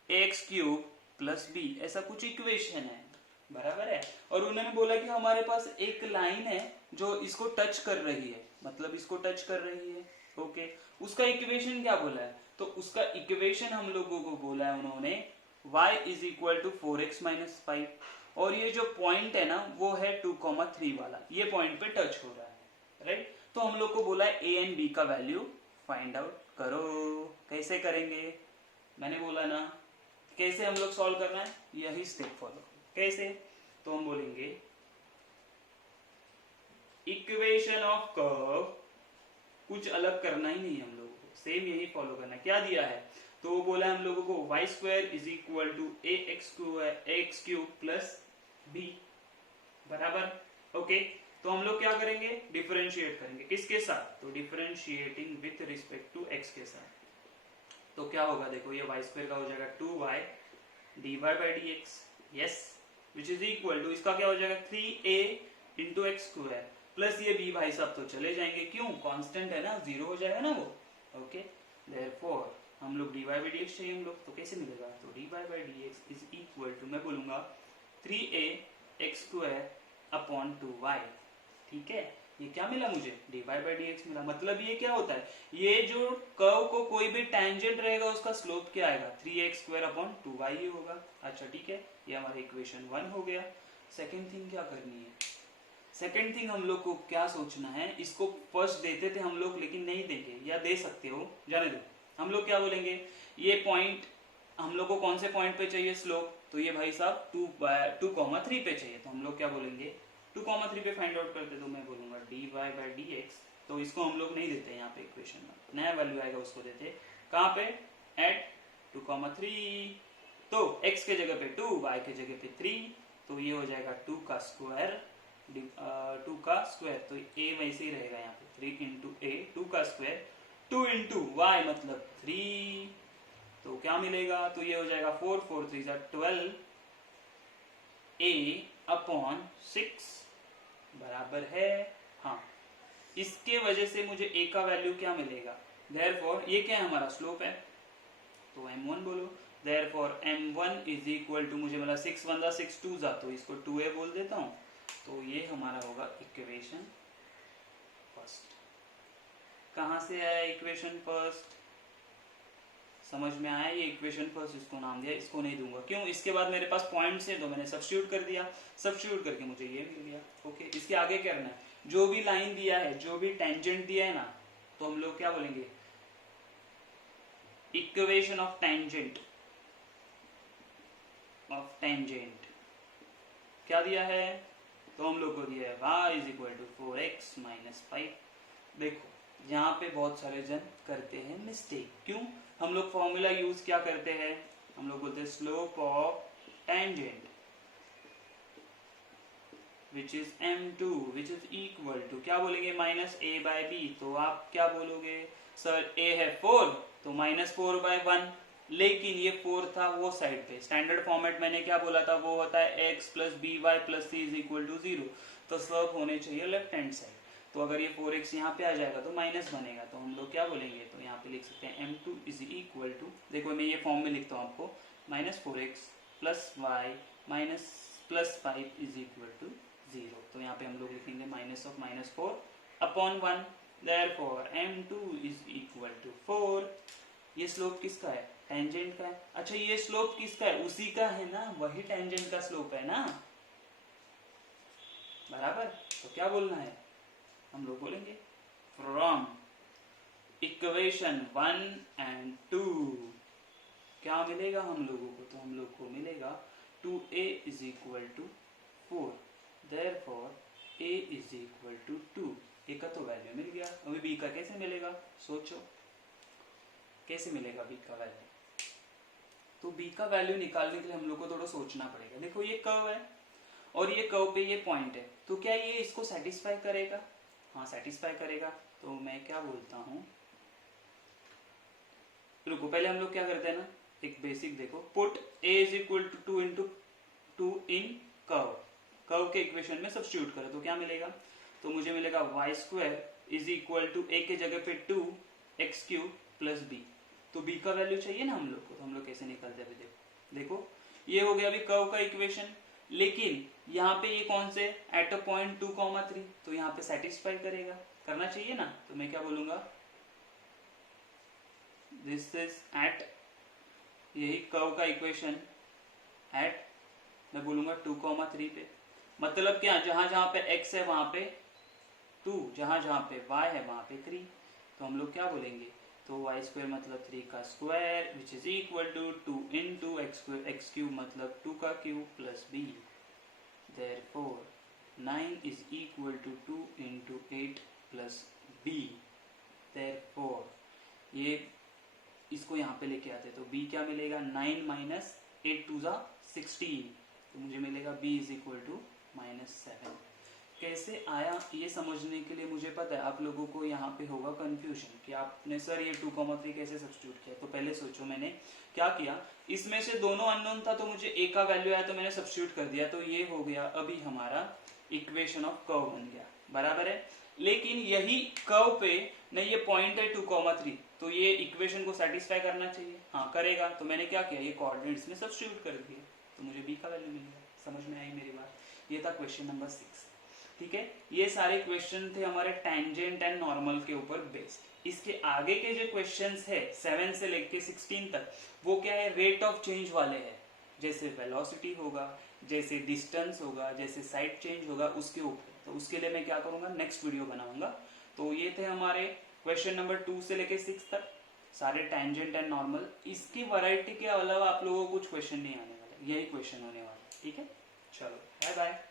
ax cube plus b, ऐसा कुछ इक्वेशन है, बराबर है। और उन्होंने बोला कि हमारे पास एक लाइन है जो इसको टच कर रही है, मतलब इसको टच कर रही है। ओके, उसका इक्वेशन क्या बोला है, तो उसका इक्वेशन हम लोगों को बोला है उन्होंने y is equal to 4x minus 5, और ये जो पॉइंट है ना वो है 2,3 वाला, ये पॉइंट पे टच हो रहा है, राइट। तो हम लोग को बोला है a एंड b का वैल्यू फाइंड आउट करो। कैसे करेंगे, मैंने बोला ना कैसे हम लोग सॉल्व करना है, यही स्टेप फॉलो। कैसे, तो हम बोलेंगे इक्वेशन ऑफ कर्व, कुछ अलग करना ही नहीं है हम लोगों को, सेम यही फॉलो करना है। क्या दिया है, तो वो बोला है हम लोगों को y square is equal to a x cube plus b बराबर। ओके, तो हम लोग क्या करेंगे, डिफरेंशिएट करेंगे किसके साथ, तो differentiating with respect to x के साथ। तो क्या होगा, देखो ये वाई स्क्वायर का हो जाएगा 2y dy by D x, yes, which is equal to इसका क्या हो जाएगा 3a into x square plus ये b भाई साहब तो चले जाएंगे, क्यों, कांस्टेंट है ना, जीरो हो जाएगा ना वो। ओके, देयरफॉर हम लोग dy बाई डी एक्स चाहिए हम लोग, तो कैसे मिलेगा, तो dy by D x is equal to मैं बोलूंगा 3a x square upon 2y। ठीक है, ये क्या मिला मुझे, dy बाई डी एक्स मिला। मतलब ये क्या होता है, ये जो कर्व को कोई भी टेंजेंट रहेगा उसका स्लोप क्या आएगा, 3x स्क्वायर अपॉन 2y ही होगा। अच्छा ठीक है, ये हमारा इक्वेशन 1 हो गया। सेकेंड थिंग क्या करनी है, सेकेंड थिंग हम लोग को क्या सोचना है, इसको फर्स्ट देते थे हम लोग लेकिन नहीं देंगे, या दे सकते हो, जाने दो। हम लोग क्या बोलेंगे, ये पॉइंट हम लोग को कौन से पॉइंट पे चाहिए स्लोप, तो ये भाई साहब 2,3 पे चाहिए, तो हम लोग क्या बोलेंगे 2,3 पे फाइंड आउट करते, तो मैं बोलूंगा dy बाई डी एक्स, तो इसको हम लोग नहीं देते यहाँ पे इक्वेशन में, नया वैल्यू आएगा उसको देते कहाँ पे, एट 2,3, तो x के जगह पे 2, y के जगह पे 3, तो ये हो जाएगा 2 का स्क्वायर, 2 का स्क्वायर, तो a वैसे ही रहेगा यहाँ पे 3 इंटू ए, 2 का स्क्वायर 2 इंटू वाई मतलब 3, तो क्या मिलेगा, तो ये हो जाएगा 4 4 3 12 a अपॉन 6 बराबर है, हाँ, इसके वजह से मुझे a का वैल्यू क्या मिलेगा, देयरफॉर ये क्या है हमारा स्लोप है, तो m1 बोलो, therefore m1 is equal to मुझे मिला 6 1 6 2 जा, तो इसको 2a बोल देता हूँ, तो ये हमारा होगा इक्वेशन फर्स्ट। कहाँ से आया इक्वेशन फर्स्ट, समझ में आया, ये इक्वेशन फर्स्ट इसको नाम दिया, इसको नहीं दूंगा, क्यों, इसके बाद मेरे पास पॉइंट्स है तो मैंने सब्स्टिट्यूट कर दिया, सब्स्टिट्यूट करके मुझे ये मिल गया। ओके, इसके आगे क्या करना है, जो भी लाइन दिया है, जो भी टेंजेंट दिया है ना, तो हम लोग क्या बोलेंगे, इक्वेशन ऑफ टेंजेंट, क्या दिया है, तो हम लोग को दिया है y is equal to 4x minus 5। देखो यहाँ पे बहुत सारे जन करते हैं मिस्टेक, क्यों, हम लोग फॉर्मूला यूज क्या करते हैं, हम लोग बोलते हैं slope of tangent which is m2 which is equal to क्या बोलेंगे, माइनस a बाय b, तो आप क्या बोलोगे, सर a है 4 तो माइनस 4 बाय 1, लेकिन ये 4 था वो साइड पे, स्टैंडर्ड फॉर्मेट मैंने क्या बोला था, वो होता है x plus B Y plus C is equal to 0, तो स्लोप होने चाहिए लेफ्ट हैंड साइड, तो अगर ये 4x यहाँ पे आ जाएगा तो माइनस बनेगा, तो हम लोग क्या बोलेंगे, तो यहाँ पे लिख सकते हैं m2 इज इक्वल टू, देखो मैं ये फॉर्म में लिखता हूँ आपको, minus 4x plus y minus plus 5 is equal to 0, तो यहाँ पे हम लोग लिखेंगे minus of minus 4 upon 1, therefore m2 is equal to 4। ये स्लोप किसका है, टेंजेंट का है। अच्छा ये स्लोप किसका है, उसी का है ना, वही टेंजेंट का स्लोप है ना, बराबर। तो क्या बोलना है, हम लोग बोलेंगे फ्रॉम इक्वेशन 1 एंड 2 क्या मिलेगा हम लोगों को, तो हम लोग को मिलेगा 2a is equal to 4, therefore a is equal to 2, a का तो वैल्यू मिल गया, अभी b का कैसे मिलेगा, सोचो कैसे मिलेगा b का वैल्यू, तो b का वैल्यू निकालने के लिए हम लोग को थोड़ा सोचना पड़ेगा। देखो ये कर्व है और ये कर्व पे ये पॉइंट है, तो क्या ये इसको सेटिस्फाई करेगा, हाँ सेटिस्फाई करेगा, तो मैं क्या बोलता हूँ, रुको पहले हम लोग क्या करते हैं ना, एक बेसिक देखो, put a is equal to 2 into 2 in curve, curve के इक्वेशन में सब्स्टिट्यूट करें तो क्या मिलेगा, तो मुझे मिलेगा y square is equal to a के जगह पे 2 एक्स क्यूब प्लस b, तो b का वैल्यू चाहिए ना हम लोग को, तो हम लोग कैसे निकालते हैं, देखो ये हो गया अभी कर्व का इक्वेशन, लेकिन यहाँ पे ये कौन से एट अ पॉइंट 2,3, तो यहाँ पे सेटिस्फाई करेगा, करना चाहिए ना, तो मैं क्या बोलूंगा, दिस इज एट, यही कर्व का इक्वेशन एट, मैं बोलूंगा 2,3 पे, मतलब क्या, जहां जहां पे x है वहां पे 2, जहां जहां पे y है वहां पे 3, तो हम लोग क्या बोलेंगे, तो y² मतलब 3 का square which is equal to 2 into x cube मतलब 2 का cube plus b, therefore 9 is equal to 2 into 8 plus b, therefore ये इसको यहाँ पे लेके आते तो b क्या मिलेगा, 9 माइनस 8 टू ज़ा 16, तो मुझे मिलेगा b इज इक्वल टू -7। कैसे आया ये समझने के लिए मुझे पता है आप लोगों को यहाँ पे होगा कंफ्यूजन कि आपने सर ये 2,3 कैसे सब्स्टिट्यूट किया, तो पहले सोचो मैंने क्या किया, इसमें से दोनों अननोन था तो मुझे एक का वैल्यू आया तो मैंने सब्स्टिट्यूट कर दिया, तो ये हो गया अभी हमारा इक्वेशन ऑफ कर्व बन गया, बराबर है। लेकिन यही कर्व पे नहीं ये पॉइंट है 2,3, तो ये इक्वेशन को सेटिस्फाई करना चाहिए, हाँ करेगा, तो मैंने क्या किया, ये कोऑर्डिनेट्स में सब्स्टिट्यूट कर दिया, तो मुझे b का वैल्यू मिल गया। समझ में आई मेरी बात, ये था क्वेश्चन नंबर 6। ठीक है, ये सारे क्वेश्चन थे हमारे टेंजेंट एंड नॉर्मल के ऊपर बेस्ड। इसके आगे के जो क्वेश्चंस है 7 से लेके 16 तक, वो क्या है, रेट ऑफ चेंज वाले हैं, जैसे वेलोसिटी होगा, जैसे डिस्टेंस होगा, जैसे साइड चेंज होगा, उसके ऊपर, तो उसके लिए मैं क्या करूंगा, नेक्स्ट वीडियो बनाऊंगा। तो ये थे हमारे क्वेश्चन नंबर 2 से लेके 6 तक, सारे टेंजेंट एंड नॉर्मल। इसकी वैरायटी के अलावा आप लोगों को कुछ क्वेश्चन नहीं आने वाले, यही क्वेश्चन होने वाले। ठीक है, चलो बाय बाय।